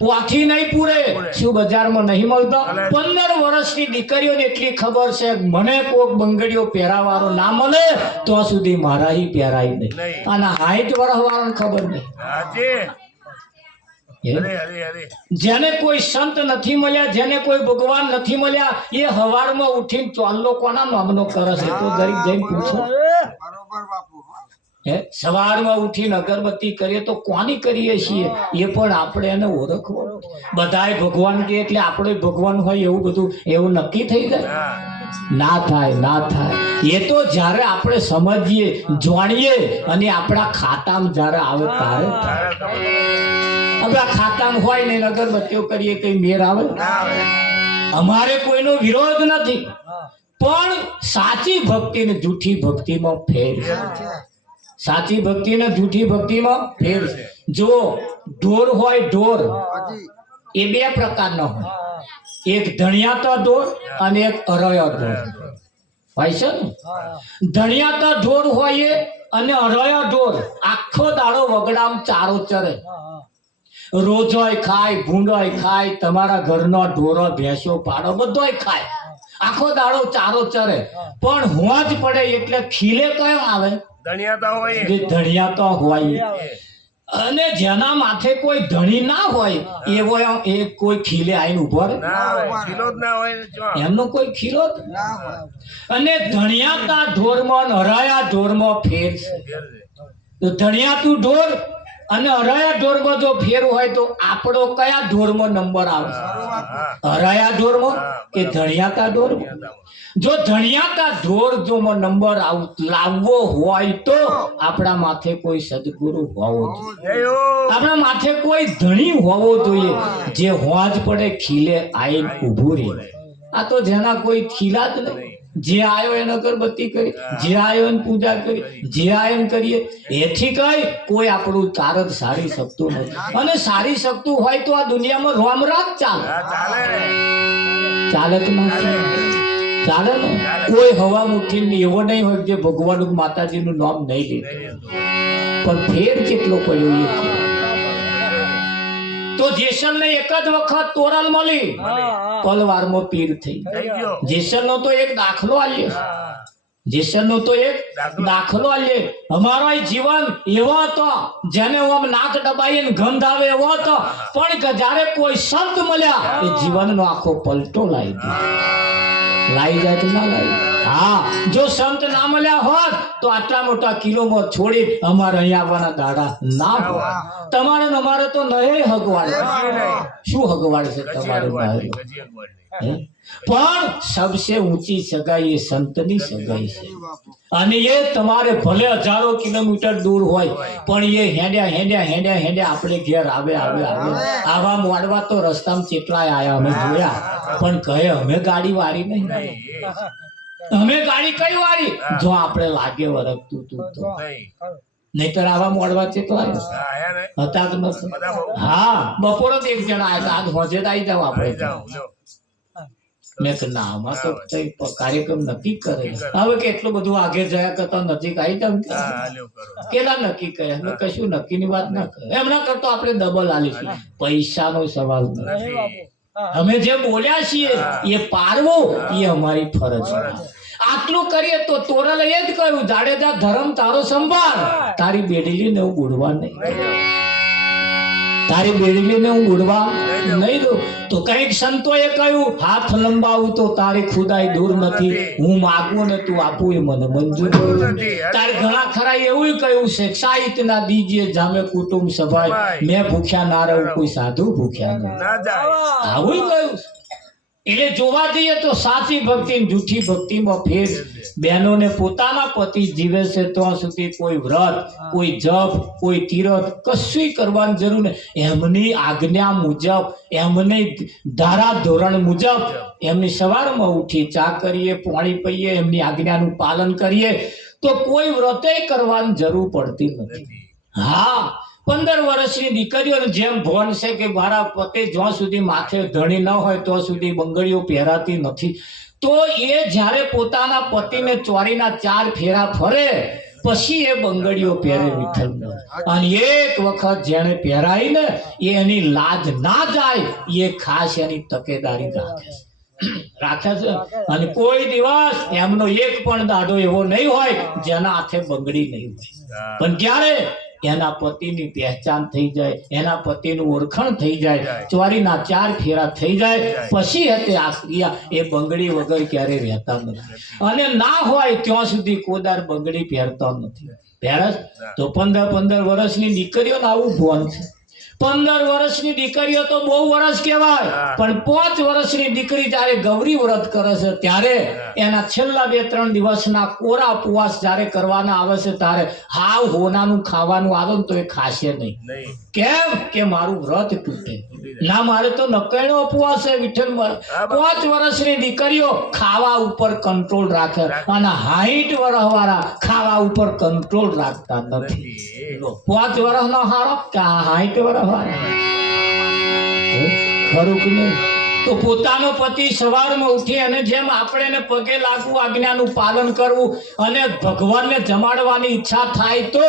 પોથી નહીં પૂરે, શું બજારમાં નહીં મળતો? 15 વર્ષની દીકરીઓને એટલી ખબર છે, મને કોક બંગડીઓ પહેરાવાળો ના મળે તો સુધી મારા હી પહેરાય નહીં. અને 60 વર્ષ વાળાને ખબર નહીં. હાજી. અરે અરે અરે. જેને કોઈ સંત નથી મળ્યા, જેને કોઈ ભગવાન નથી મળ્યા, એ હવારમાં ઉઠીને ચોલ્લો કોના નામનો કરે છે તો દરેક જઈને પૂછો. સવારમાં ઉઠીને અગરબત્તી કરીએ તો કોની કરીએ છીએ એ પણ આપણે એને ઓળખવો. બધાય ભગવાન કે એટલે આપણે ભગવાન હોય એવું બધું એવું નક્કી થઈ જાય? ના થાય, ના થાય. એ તો જ્યારે આપણે સમજીએ, જાણીએ અને આપણા ખાતામાં જ્યારે આવે ત્યારે થાય. આપણા ખાતામાં હોય ને અગરબત્તીઓ કરીએ કઈ મેર આવે? અમારે કોઈનો વિરોધ નથી, પણ સાચી ભક્તિ ને જૂઠી ભક્તિમાં ફેર છે. સાચી ભક્તિ ને જૂઠી ભક્તિમાં ફેર છે. જો ઢોર હોય, ઢોર એ બે પ્રકારનો હોય, એક ધણિયાતા ઢોર અને એક અરયો ઢોર હોય છે ને. ધણિયાતા ઢોર હોય એ અને અરયો ઢોર આખો દાડો વગડામ ચારો ચરે, રોજોય ખાય, ભૂંડોય ખાય, તમારા ઘરનો ઢોરો ભેંસો પાડો બધોય ખાય, આખો દાડો ચારો ચરે. પણ હોજ પડે એટલે ખીલે કયો આવે? ધણિયાતા હોય. જે ધણિયાતો હોય. અને જેના માથે કોઈ ધણી ના હોય એવો એ કોઈ ખીલે આવીને ઉભો રહે? ના આવે. ખીલો જ ના હોય ને જો. એમનો કોઈ ખીલો જ ના હોય. અને ધણિયાતા ઢોરમાં અને હરાયા ઢોરમાં ફેર છે. તો ધણિયાતું ઢોર અને હરાયા ઢોરમાં જો ફેર હોય તો આપણો કયા ઢોરમાં નંબર આવે? હરાયા ઢોરમાં કે ધણિયાતા ઢોરમાં? જો ધણિયાતા ઢોર જો નંબર લાવવો હોય તો આપણા માથે કોઈ સદગુરુ હોવો જોઈએ, આપણા માથે કોઈ ધણી હોવો જોઈએ જે હોજ પડે ખીલે આઈને ઊભું રહે. આ તો જેના કોઈ ખીલા જ નહીં. જે આયો એને અગરબત્તી કરી, જે આયો એને પૂજા કરી, જે આયો એને કરીએ. એથી કઈ કોઈ આપણું તારત સારી શકતું નથી. અને સારી શકતું હોય તો આ દુનિયામાં રોમરાજ ચાલે. ચાલે તો ના ચાલે ને? કોઈ હવા મુઠ્ઠી એવો નહીં હોય જે ભગવાન માતાજીનું નામ નહીં લીધું. પણ ફેર કેટલો પડ્યો એ તો જેસલને એક જ વખત તોરલ મળી, પલવારમાં પીર થઈ. જેસલનો તો એક દાખલો આલ્યો, જેસલનો તો એક દાખલો આલ્યો. અમારો જીવન એવો હતો જેને આમ નાક દબાઈને ગંધ આવે એવો હતો, પણ જ્યારે કોઈ સંત મળ્યા એ જીવનનો આખો પલટો લાવી દીધો. લાવી જાય તો ના લાવી? હા, જો સંત ના મળ્યા હોત તો આટલા મોટા કિલોમાં છોડી અમારે અહીંયા આવવાના દાડા ના હોય. તમારે ને અમારે તો નહીં હગવાડ. શું હગવાડ છે તમારે? પણ સબસે ઊંચી સગાઈ એ સંતની સગાઈ છે. અને એ તમારે ભલે હજારો કિલોમીટર દૂર હોય પણ એ હેડ્યા હેડ્યા હેડ્યા હેડ્યા આપણે ઘેર આવે આવે આવે. આવા મોડવા તો રસ્તામાં ચેટલાય આયા અમે જોયા, પણ કહે અમે ગાડી વાળી નહીં. અમે ગાડી કઈ વાળી? જો આપણે લાગે વરગતું તું તો. નહીતર આવા મોડવા ચેટલા હતા જ નથી. હા, બપોરે જ એક જણા આવ્યા, આજ હોજે જ આવી જાવ આપણે. મેં કે ના, આમાં તો કાર્યક્રમ નક્કી કરે. હવે કે એટલું બધું આગે જયા કરતા નજીક આવી જાવ. કેટલા નક્કી કર્યા? મેં કશું નક્કી ની વાત ના કરે. એમના કરતો આપણે ડબલ આલીશું. પૈસાનો સવાલ નથી. અમે જે બોલ્યા છીએ એ પારવો એ અમારી ફરજ છે. આટલું કરીએ તો તોરલ એ જ કહ્યું, જાડેજા ધર્મ તારો સંભાળ, તારી બેડલીને હું બુડવા નહીં, તારી બેડલીને હું બુડવા નહીં દઉં. તો કઈક સંતોએ કહ્યું, હાથ લંબાવું તો તારી ખુદાઈ દૂર નથી, હું માગું ને તું આપું એ મને મંજૂર. તારે ઘણા ખરા એવું કહ્યું છે, સાહિત્ય ના દીજીએ જામે કુટુંબ સભાય, મેં ભૂખ્યા ના રહું કોઈ સાધુ ભૂખ્યા ના. આવું કહ્યું. એટલે જોવા જઈએ તો સાચી ભક્તિ ને જૂઠી ભક્તિમાં ફેર બહેનોને પોતાના પતિ જીવે છે ત્યાં સુધી કોઈ વ્રત, કોઈ જપ, કોઈ તીરથ કશું કરવાની જરૂર નહીં. એમની આજ્ઞા મુજબ, એમની ધારા ધોરણ મુજબ એમની સવારમાં ઉઠી ચા કરીએ, પાણી પીએ, એમની આજ્ઞાનું પાલન કરીએ તો કોઈ વ્રતે કરવાની જરૂર પડતી નથી. હા, 15 વર્ષની દીકરીઓને જેમ ભોન છે કે મારા પતિ જ્યાં સુધી માથે ધણી ન હોય ત્યાં સુધી બંગડીઓ પહેરાતી નથી, તો એ જ્યારે પોતાના પતિને ચોરીના 4 ફેરા ફરે પછી એ બંગડીઓ પહેરે વિઠ્ઠલ. અને એક વખત જેને પહેરાઈ ને એની લાજ ના જાય એ ખાસ એની તકેદારી રાખે છે. અને કોઈ દિવસ એમનો એક પણ દાડો એવો નહીં હોય જેના હાથે બંગડી નહીં હોય. પણ ક્યારે એના પતિની પહેચાન થઈ જાય, એના પતિનું ઓળખાણ થઈ જાય, ચોરીના 4 ફેરા થઈ જાય પછી તે આ ક્રિયા એ બંગડી વગર ક્યારે રહેતા નથી. અને ના હોય ત્યાં સુધી કોદાર બંગડી પહેરતા નથી. પહેરસ તો 15 વર્ષની દીકરીઓને આવું ભોન છે. 15 વર્ષની દીકરીઓ તો બહુ વર્ષ કહેવાય, પણ 5 વર્ષની દીકરી જયારે ગૌરી વ્રત કરે છે ત્યારે એના છેલ્લા 2-3 દિવસના કોરા ઉપવાસ જયારે કરવાના આવે છે ત્યારે હાવ હોનાનું ખાવાનું આવે ને તો એ ખાશે નહીં. કેમ કે મારું વ્રત તૂટે ના, મારે તો નકૈણો ઉપવાસ છે વિઠ્ઠલ. 5 વર્ષની દીકરીઓ ખાવા ઉપર કંટ્રોલ રાખે અને 60 વર્ષ વાળા ખાવા ઉપર કંટ્રોલ રાખતા નથી. 5 વર્ષનો હારો કે 60 વર્ષ ખરું કે નહીં? તો પોતાનો પતિ સવારમાં ઉઠી અને જેમ આપણે એને પગે લાગવું, આજ્ઞાનું પાલન કરવું અને ભગવાનને જમાડવાની ઈચ્છા થાય તો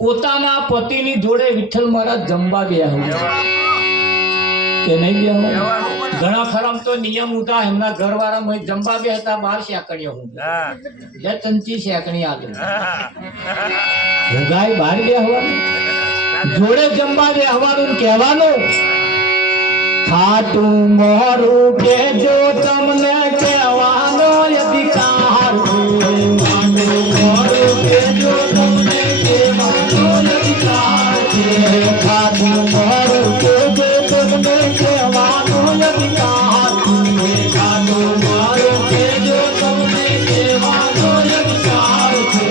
પોતાના પતિની જોડે વિઠ્ઠલ મહારાજ જમવા બેહવું કે નહીં બેહવું? ઘણા ખરા તો નિયમ ઉઠા એમના ઘરવાળા જમવા બેહતા 12 શેકણીઓ હું એટલે 25 શેકણી આગળ ગાય બહાર બેહવાનું, જોડે જમવા બેહવાનું, કહેવાનું ખાટું મોરું કે જો તમને કહેવાનો અધિકાર છે. ખાટું મોરું કે જો તમને કહેવાનો અધિકાર છે. ખાટું મોરું કે જો તમને કહેવાનો અધિકાર છે. ખાટું મોરું કે જો તમને કહેવાનો અધિકાર છે.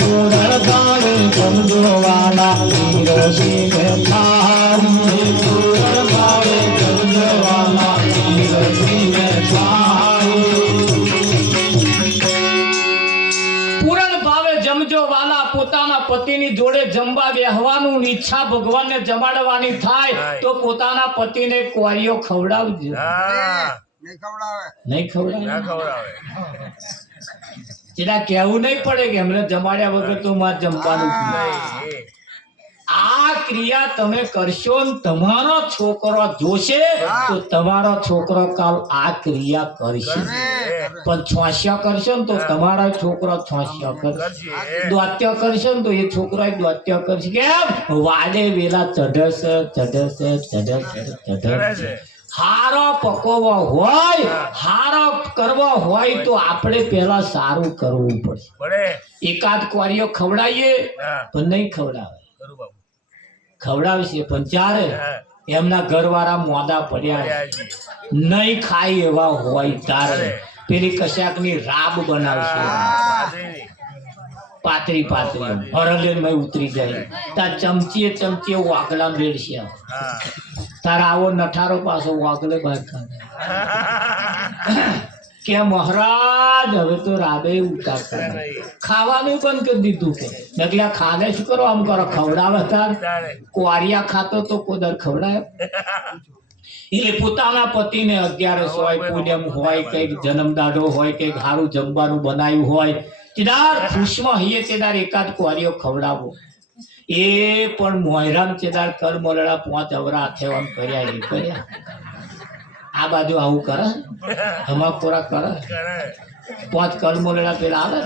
પૂરણ ગાળે સમજવાના પીરસીને થાળી. પૂરણ ગાળે સમજવાના પીરસીને થાળી. પૂરણ ભાવે જમજો વાલા. પોતાના પતિની જોડે જમવા બેહવાનું, ઈચ્છા ભગવાનને જમાડવાની થાય તો પોતાના પતિને કોરીઓ ખવડાવજો. નહીં ખવડાવે જેના કહેવું નહીં પડે કે એમને જમાડ્યા વગર તો મારે જમવાનું નહીં. આ ક્રિયા તમે કરશો ને તમારો છોકરો જોશે તો તમારો છોકરો કાલ આ ક્રિયા કરશે. પણ છોસ્યા કરશો ને તો તમારો છોકરો છોસ્યા કરશે. દ્વાત્ય કરશો ને તો એ છોકરો દ્વાત્ય કરશે. કેમ? વાડે વેલા ચઢશે. હારો પકવવો હોય, હારો કરવો હોય તો આપણે પેલા સારું કરવું પડે. એકાદ કોરીઓ ખવડાવીએ પણ નહીં ખવડાવે, ખવડાવશે પણ ચારે એમના ઘરવાળા મોડા પડ્યા નહીં ખાય એવા હોય તારે પેલી કશાકની રાબ બનાવશે, પાતળી હરલેન ઉતરી જાય. તાર ચમચીએ વાગલા મેળશે. તારા આવો નઠારો પાછો વાગલે બહાર કે મહારાજ હવે તો રાબે ઉતારતા ખાવાનું બંધ કરી દીધું. કે નકલા ખાને શું કરો? આમ કરો ખવડાવે. તાર કુવારિયા ખાતો તો કોદર ખવડાવે. એટલે પોતાના પતિને 11 હોય, પૂનમ હોય, કઈક જન્મદાડો હોય, કઈક સારું જમવાનું બનાવ્યું હોય, તેદાર ખુશમાં હૈયે તેદાર એકાદ કુવારીઓ ખવડાવો. એ પણ મોયરામ ચેદાર કર મોલડા 5 અવરા હાથે કર્યા. આ બાજુ આવું કરે, હમાકોરા કરે, 5 કર મોલડા પેલા આવે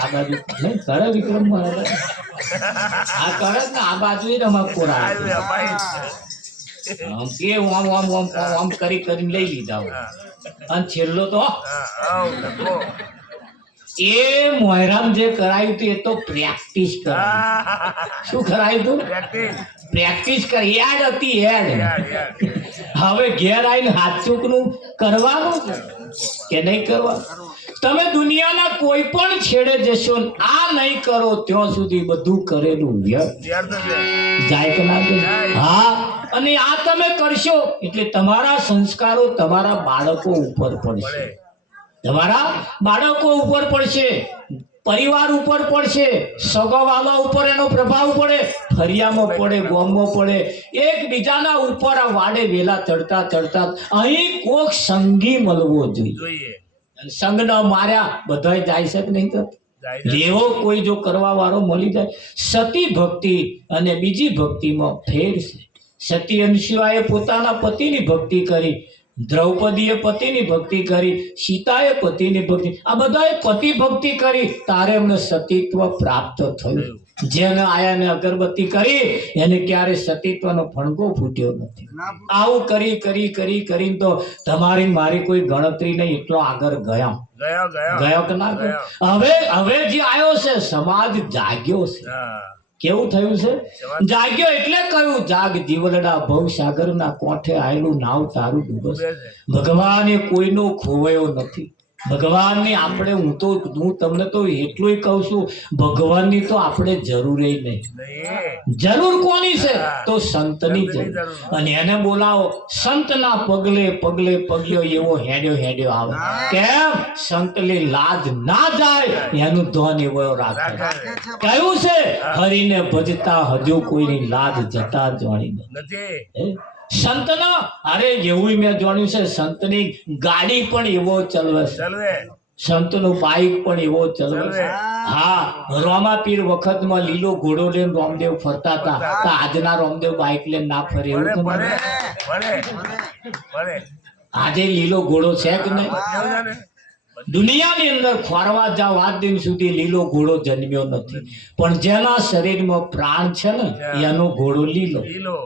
આ બાજુ નહીં કરે વિક્રમ મોલડા આ કરે ને આ બાજુ હમાકોરા કે આમ કરી કરીને લઈ લીધા. અને છેલ્લો તો એ મોહરામ જે કરાયું હતું એ તો પ્રેક્ટિસ કરાયું. શું કરાયું હતું? પ્રેક્ટિસ કરી. યાદ હતી યાદ. હવે ઘેર આવીને હાથચૂક નું કરવાનું છે કે નહીં કરવાનું? તમે દુનિયાના કોઈ પણ છેડે જશો ને આ નહીં કરો ત્યાં સુધી બધું કરેલું વ્યર્થ વ્યર્થ છે. જાય કે ના જાય? હા, અને આ તમે કરશો એટલે તમારા સંસ્કારો તમારા બાળકો ઉપર પડશે, પડે. તમારા બાળકો ઉપર પડશે, પરિવાર ઉપર પડશે, સગાવાલા ઉપર એનો પ્રભાવ પડે, ફરિયામાં પડે, ગામમાં પડે, એકબીજાના ઉપર આ વાડે વેલા ચડતા ચડતા અહીં કોક સંગી મળવો જોઈએ. જોઈએ. અને સંગ ન માર્યા બધાય જાય છે કે નહીં થતું? જાય છે. લેવો કોઈ જો કરવા વાળો મળી જાય. સતી ભક્તિ અને બીજી ભક્તિમાં ફેર છે. સતી અનસુયાએ પોતાના પતિની ભક્તિ કરી, દ્રૌપદીએ પતિની ભક્તિ કરી, સીતાએ પતિની ભક્તિ, આ બધાએ પતિ ભક્તિ કરી, તારે એમને સતીત્વ પ્રાપ્ત થયું. જેને આયાને અગરબત્તી કરી એને ક્યારે સતીત્વનો ફણકો ફૂટ્યો નથી. આવું કરી કરી કરી કરીને તો તમારી મારી કોઈ ગણતરી નહીં, એટલો આગળ ગયા. ગયો કે ના ગયો? હવે જે આવ્યો છે સમાજ જાગ્યો છે. હા. કેવું થયું છે? જાગ્યો એટલે કહ્યું, જાગ જીવલડા ભવસાગરના કોઠે આયેલું નાવ તારું ડૂબસ. ડૂબે છે. ભગવાને કોઈનો ખોવાયો નથી. ભગવાનની આપણે હું તમને તો એટલું કહું છું, ભગવાનની તો આપણે જરૂર નહીં. નહીં. જરૂર કોની છે? તો સંતની જરૂર. જરૂર. અને એને બોલાવો, સંતના પગલે પગલે પગ્યો એવો હેડ્યો હેડ્યો આવે. કેમ? સંતની લાજ ના જાય એનું ધન એવો રાખે. કયું છે? હરીને ભજતા હજુ કોઈની લાજ જતા જાણી નથી. નથી. સંતના અરે એવું મેં જાણ્યું છે, સંતની ગાડી પણ એવો ચલવે છે, ચલવે. સંતનો બાઈક પણ એવો ચલવે છે. ચલવે. હા, રોમાપીર વખતમાં લીલો ઘોડો લઈને રામદેવ ફરતા હતા, તો આજના રામદેવ બાઈક લઈને ના ફરે એવું પડે. તો મને. પડે. પડે. આજે લીલો ઘોડો છે કે નહીં? કેવું છે ને? દુનિયાની અંદર ખોરવા જાવ આજ દિન સુધી લીલો ઘોડો જન્મ્યો નથી, પણ જેના શરીરમાં પ્રાણ છે ને એનો ઘોડો લીલો, લીલો.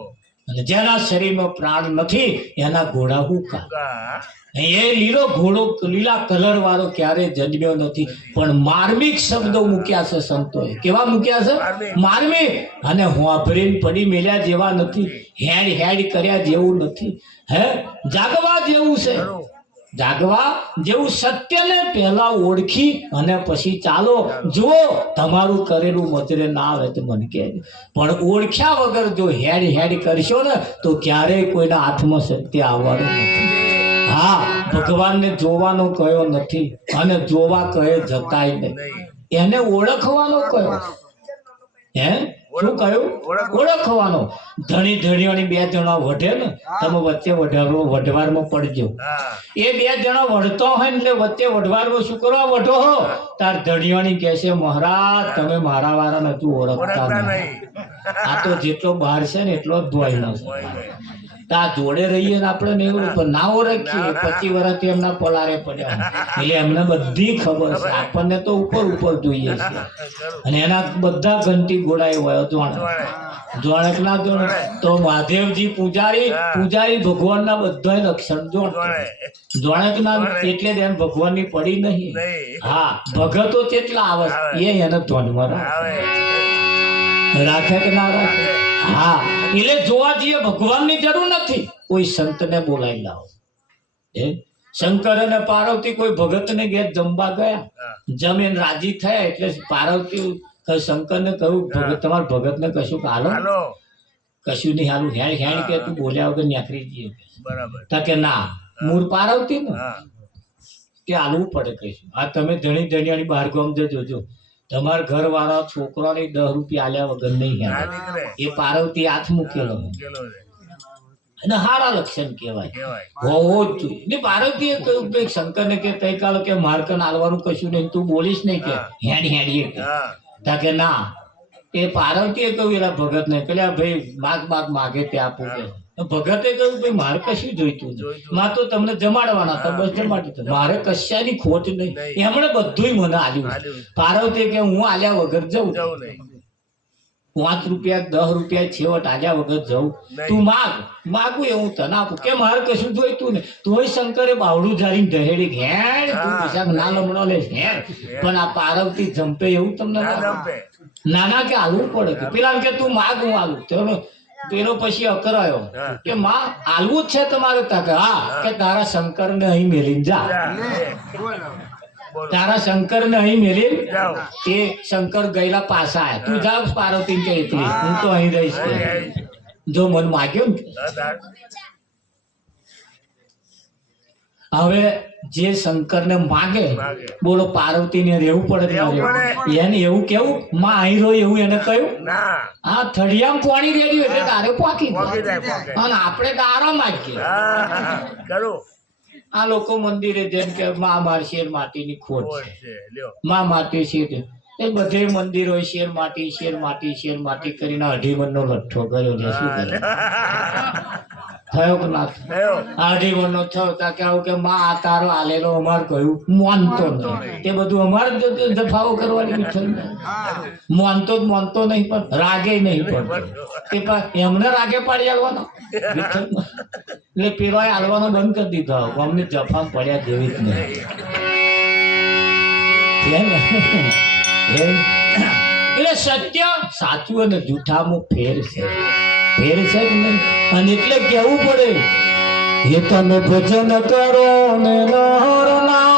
અને જેના શરીરમાં પ્રાણ નથી એના ઘોડા હુકા. કા. એ લીલો ઘોડો લીલા કલર વાળો ક્યારે જન્મ્યો નથી, પણ માર્મિક શબ્દો મૂક્યા છે સંતોએ. કેવા મૂક્યા છે? માર્મિક. અને હોભરીને પડી મેલ્યા જેવા નથી, હેડ હેડ કર્યા જેવું નથી, હે જાગવા જેવું છે. ખરું. જાગવા જેવું. સત્યને પહેલા ઓળખી અને પછી ચાલો. જુઓ તમારું કરેલું મજરે ના આવે તો મને કહેજો, પણ ઓળખ્યા વગર જો હેડ હેડ કરશો ને તો ક્યારેય કોઈના હાથમાં સત્ય આવવાનું નથી. હા, ભગવાનને જોવાનો કયો નથી અને જોવા કહે જતાય નહીં. નહીં. એને ઓળખવાનો કયો? હે શું કહ્યું? ઓળખવાનો. ધણી ધણીઓની બે જણા વઢે ને, તમે વચ્ચે વઢવારમાં પડજો. હા. એ બે જણા વઢતો હોય ને એટલે વચ્ચે વઢવારમાં શું કરવા વઢો હો? તાર ધણીઓની કહેશે, મહારાજ તમે મારા વાળા નતું ઓળખતા ઓળખતા નહીં. નહીં. આ તો જેટલો બહાર છે ને એટલો જ ધોઈનો છે. હોય નહીં. તા જોડે રહીએ ને આપણે ને એવું પણ ના ઓળખીએ. 25 વર્ષથી એમના પલારે પડ્યા એટલે એમને બધી ખબર છે. આપણને તો ઉપર ઉપર જોઈએ છે. ખરું. અને એના બધા ઘંટી ગોળાએ હોય જોણે જોણે કે ના જોણે? તો મહાદેવજી પૂજારી ભગવાનના બધા લક્ષણ જોણે જોણે કે ના? એટલે જ એમ ભગવાનની પડી નહીં. નહીં. હા, ભગતો કેટલા આવે એ એને ધ્યાનમાં આવે. રાખે કે ના રાખે? હા, એટલે જોવા જઈએ ભગવાનની જરૂર નથી, કોઈ સંતને બોલાવી લાવો. શંકર અને પાર્વતી કોઈ ભગતને ઘેર જમવા ગયા, હા. જમીન રાજી થયા એટલે પાર્વતી શંકરને કહ્યું, ભગત તમારા ભગતને કશું હાલો, હાલો. કશું નહીં હાલું, હેડ હેડ કે તું બોલ્યા વગર નીકળી જઈએ. બરાબર. તા કે ના, મૂળ પાર્વતી ને હા. કે હાલવું પડે કહીશું. આ તમે ધણી ધણીયાની બહાર ગામ જોજો, તમારા ઘર વાળા છોકરાને 10 રૂપિયા આલ્યા વગર નહીં ના હેડ. નીકળે. એ પાર્વતી હાથ મૂકેલો ગેલો છે. અને હારા લક્ષણ કહેવાય, કહેવાય. હોવો જ જોઈએ. ને પાર્વતીએ કહ્યું કે શંકરને કે તઈ કાલો કે માર્કન આલવાનું કશું નહીં, તું બોલીશ નહીં કે હેડ હેડીએ કે. હા. તા કે ના. એ પાર્વતીએ કહ્યું એલા ભગતને કે લ્યા ભાઈ માગે તે આપું કે. ભગતે કહ્યું ભાઈ મારે કશું જોઈતું નહીં, માં તો તમને જમાડવાના હતા, બસ જમાડી દો, મારે કશાની ખોટ નહીં. એમણે બધુંય મને આલ્યું. પાર્વતી કે હું આલ્યા વગર જઉં, જવું નહીં. 5 રૂપિયા 10 રૂપિયા છેવટ આલ્યા વગર જવું. તું માગું એવું તને આપું કે મારે કશું જોઈતું ને. તોય શંકરે બાવડું જારીને ઢહેડી હેડ તું પૈસા ના લમણો લે હેડ. પણ આ પાર્વતી જંપે એવું તમને ના ના જંપે. નાના કે હાલવું પડે કે પેલા કે તું માગ હું હાલું. તો પેલો પછી અકરાયો હા. કે માં આલવું જ છે તમારે તાકે હા કે તારા શંકર ને અહીં મેલી જા જા, લે. બોલો તારા શંકર ને અહીં મેલી જાઓ એ શંકર ગયેલા પાછા આયા તું જા પાર્વતી કે એકલી હું તો અહીં રહીશ કે. જો મન માગ્યો ને હવે જે શંકર ને માગે માગે. બોલો પાર્વતી ને રહેવું પડે કે ના રહેવું રહેવું? પડે. એને એવું કેવું માં અહીં રહ્યો એવું એને કહ્યું ના આ થળિયામાં પાણી રેડ્યું એટલે તારે પોકી પોકી જાય. જાય, પોકી. અને આપણે તો આરામ આપીએ હા કરું આ લોકો મંદિરે જેમ કે માં માર શેર માટીની ખોટ કોણ છે છે લ્યો માં માટી છે એ બધે મંદિરો શેર માટી કરીને અઢી મણનો લઠ્ઠો કર્યો છે શું કરે થયો કે ના થયો? થયો અઢી મણનો થયો તા કે આવું કે માં આ તારો આલેલો અમાર કહ્યું માનતો નહીં તે બધું અમારે દફાવો કરવાની વિઠ્ઠલને. માનતો નહીં પણ રાગે નહીં પડતો કે એમને રાગે પાડી આલવાનો વિઠ્ઠલને. એટલે પેલો આલવાનો બંધ કરી દીધો અમને જફા પડ્યા જેવી જ નહીં એમ ને? એમ. એટલે સત્ય સાચું અને જૂઠામાં ફેર છે કે નહીં? અને એટલે કેવું પડે એ તમે ભજન કરો ને નર ના